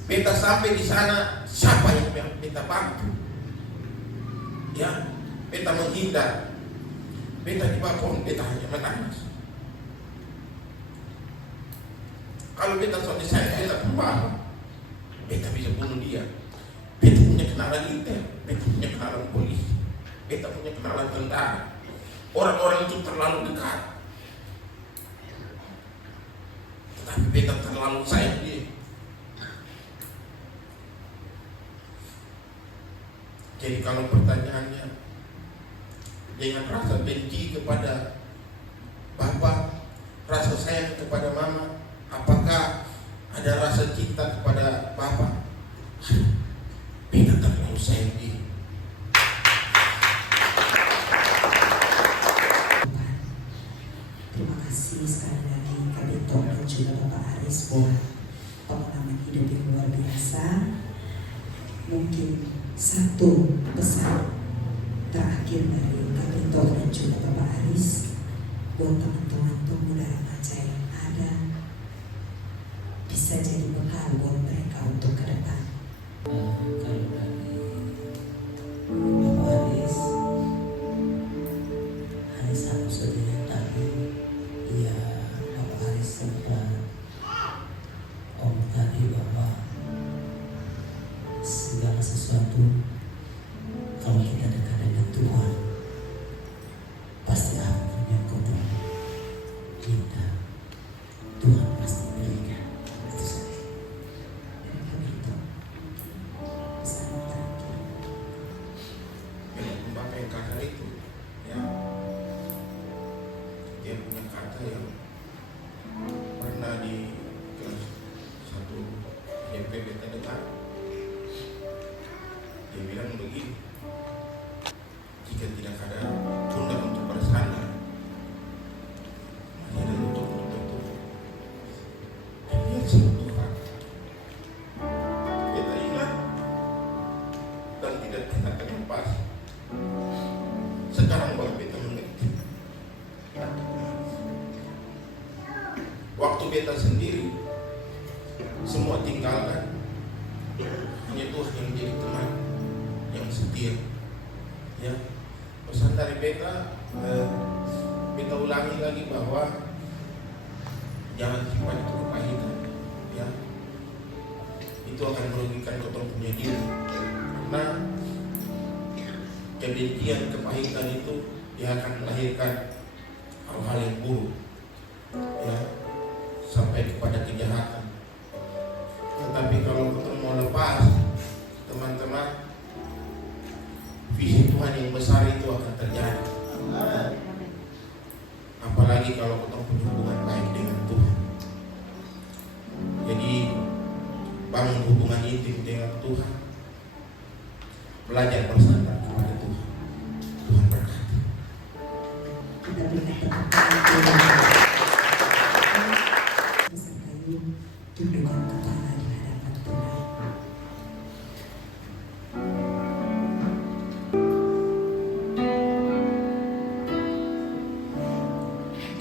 Beta sampai di sana, siapa yang beta bantu? Ya, beta menghindar. Beta di bakon, beta hanya menangis. Kalau beta sudah saya beta pembak, beta bisa bunuh dia. Beta punya kenalan intel, beta punya kenalan polisi, beta punya kenalan tentara. Orang-orang itu terlalu dekat, tetapi beta terlalu sayang dia. Jadi kalau pertanyaannya dengan rasa benci kepada bapak, rasa sayang kepada mama, apakah ada rasa cinta kepada bapak? Beta terlalu sayang dia. Sekali lagi Kabito dan juga Bapak Aris buat pengalaman hidup yang luar biasa. Mungkin satu pesan terakhir dari Kabito dan juga Bapak Aris buat teman-teman pemuda remaja yang ada, bisa jadi bekal buat mereka untuk ke depan. Kalau dari Bapak Aris, hanya satu saja tadi. Ya, Bapak Aris sempat tadi bahwa segala sesuatu kalau kita dekat dengan Tuhan pasti apa yang kita minta Tuhan pasti berikan. Itu saja. Bapak yang kakak itu, ya, dia punya kata yang pernah di kelas 1 SMP beta dengar. Dia bilang begini, jika tidak ada pundak untuk bersandar, masih ada untuk bertumbuh. Dia disebut Tuhan. Beta ingat dan tidak pernah terlepas. Sekarang baru beta mengerti. Waktu beta sendiri, semua tinggalkan, hanya Tuhan yang jadi teman yang setia. Ya, pesan dari beta, beta ulangi lagi bahwa jangan simpan itu kepahitan. Ya, itu akan merugikan ketong punya diri. Karena kebencian, kepahitan itu dia akan melahirkan hal-hal yang buruk, ya, sampai kepada kejahatan. Tetapi kalau kita mau lepas, teman-teman, visi Tuhan yang besar itu akan terjadi. Apalagi kalau kita punya hubungan baik dengan Tuhan. Jadi bangun hubungan intim dengan Tuhan, belajar bersandar kepada Tuhan. Tuhan berkati. kita berikan tepuk tangan dulu. Beserta Yum, tundukkan kepala di hadapan Tuhan.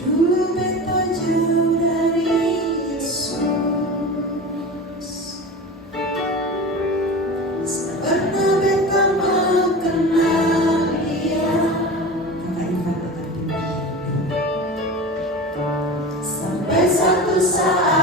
Dulu beta jauh dari Yesus, pernah beta mau kenal Dia. Kakak Ivan akan pimpin doa. Sampai satu saat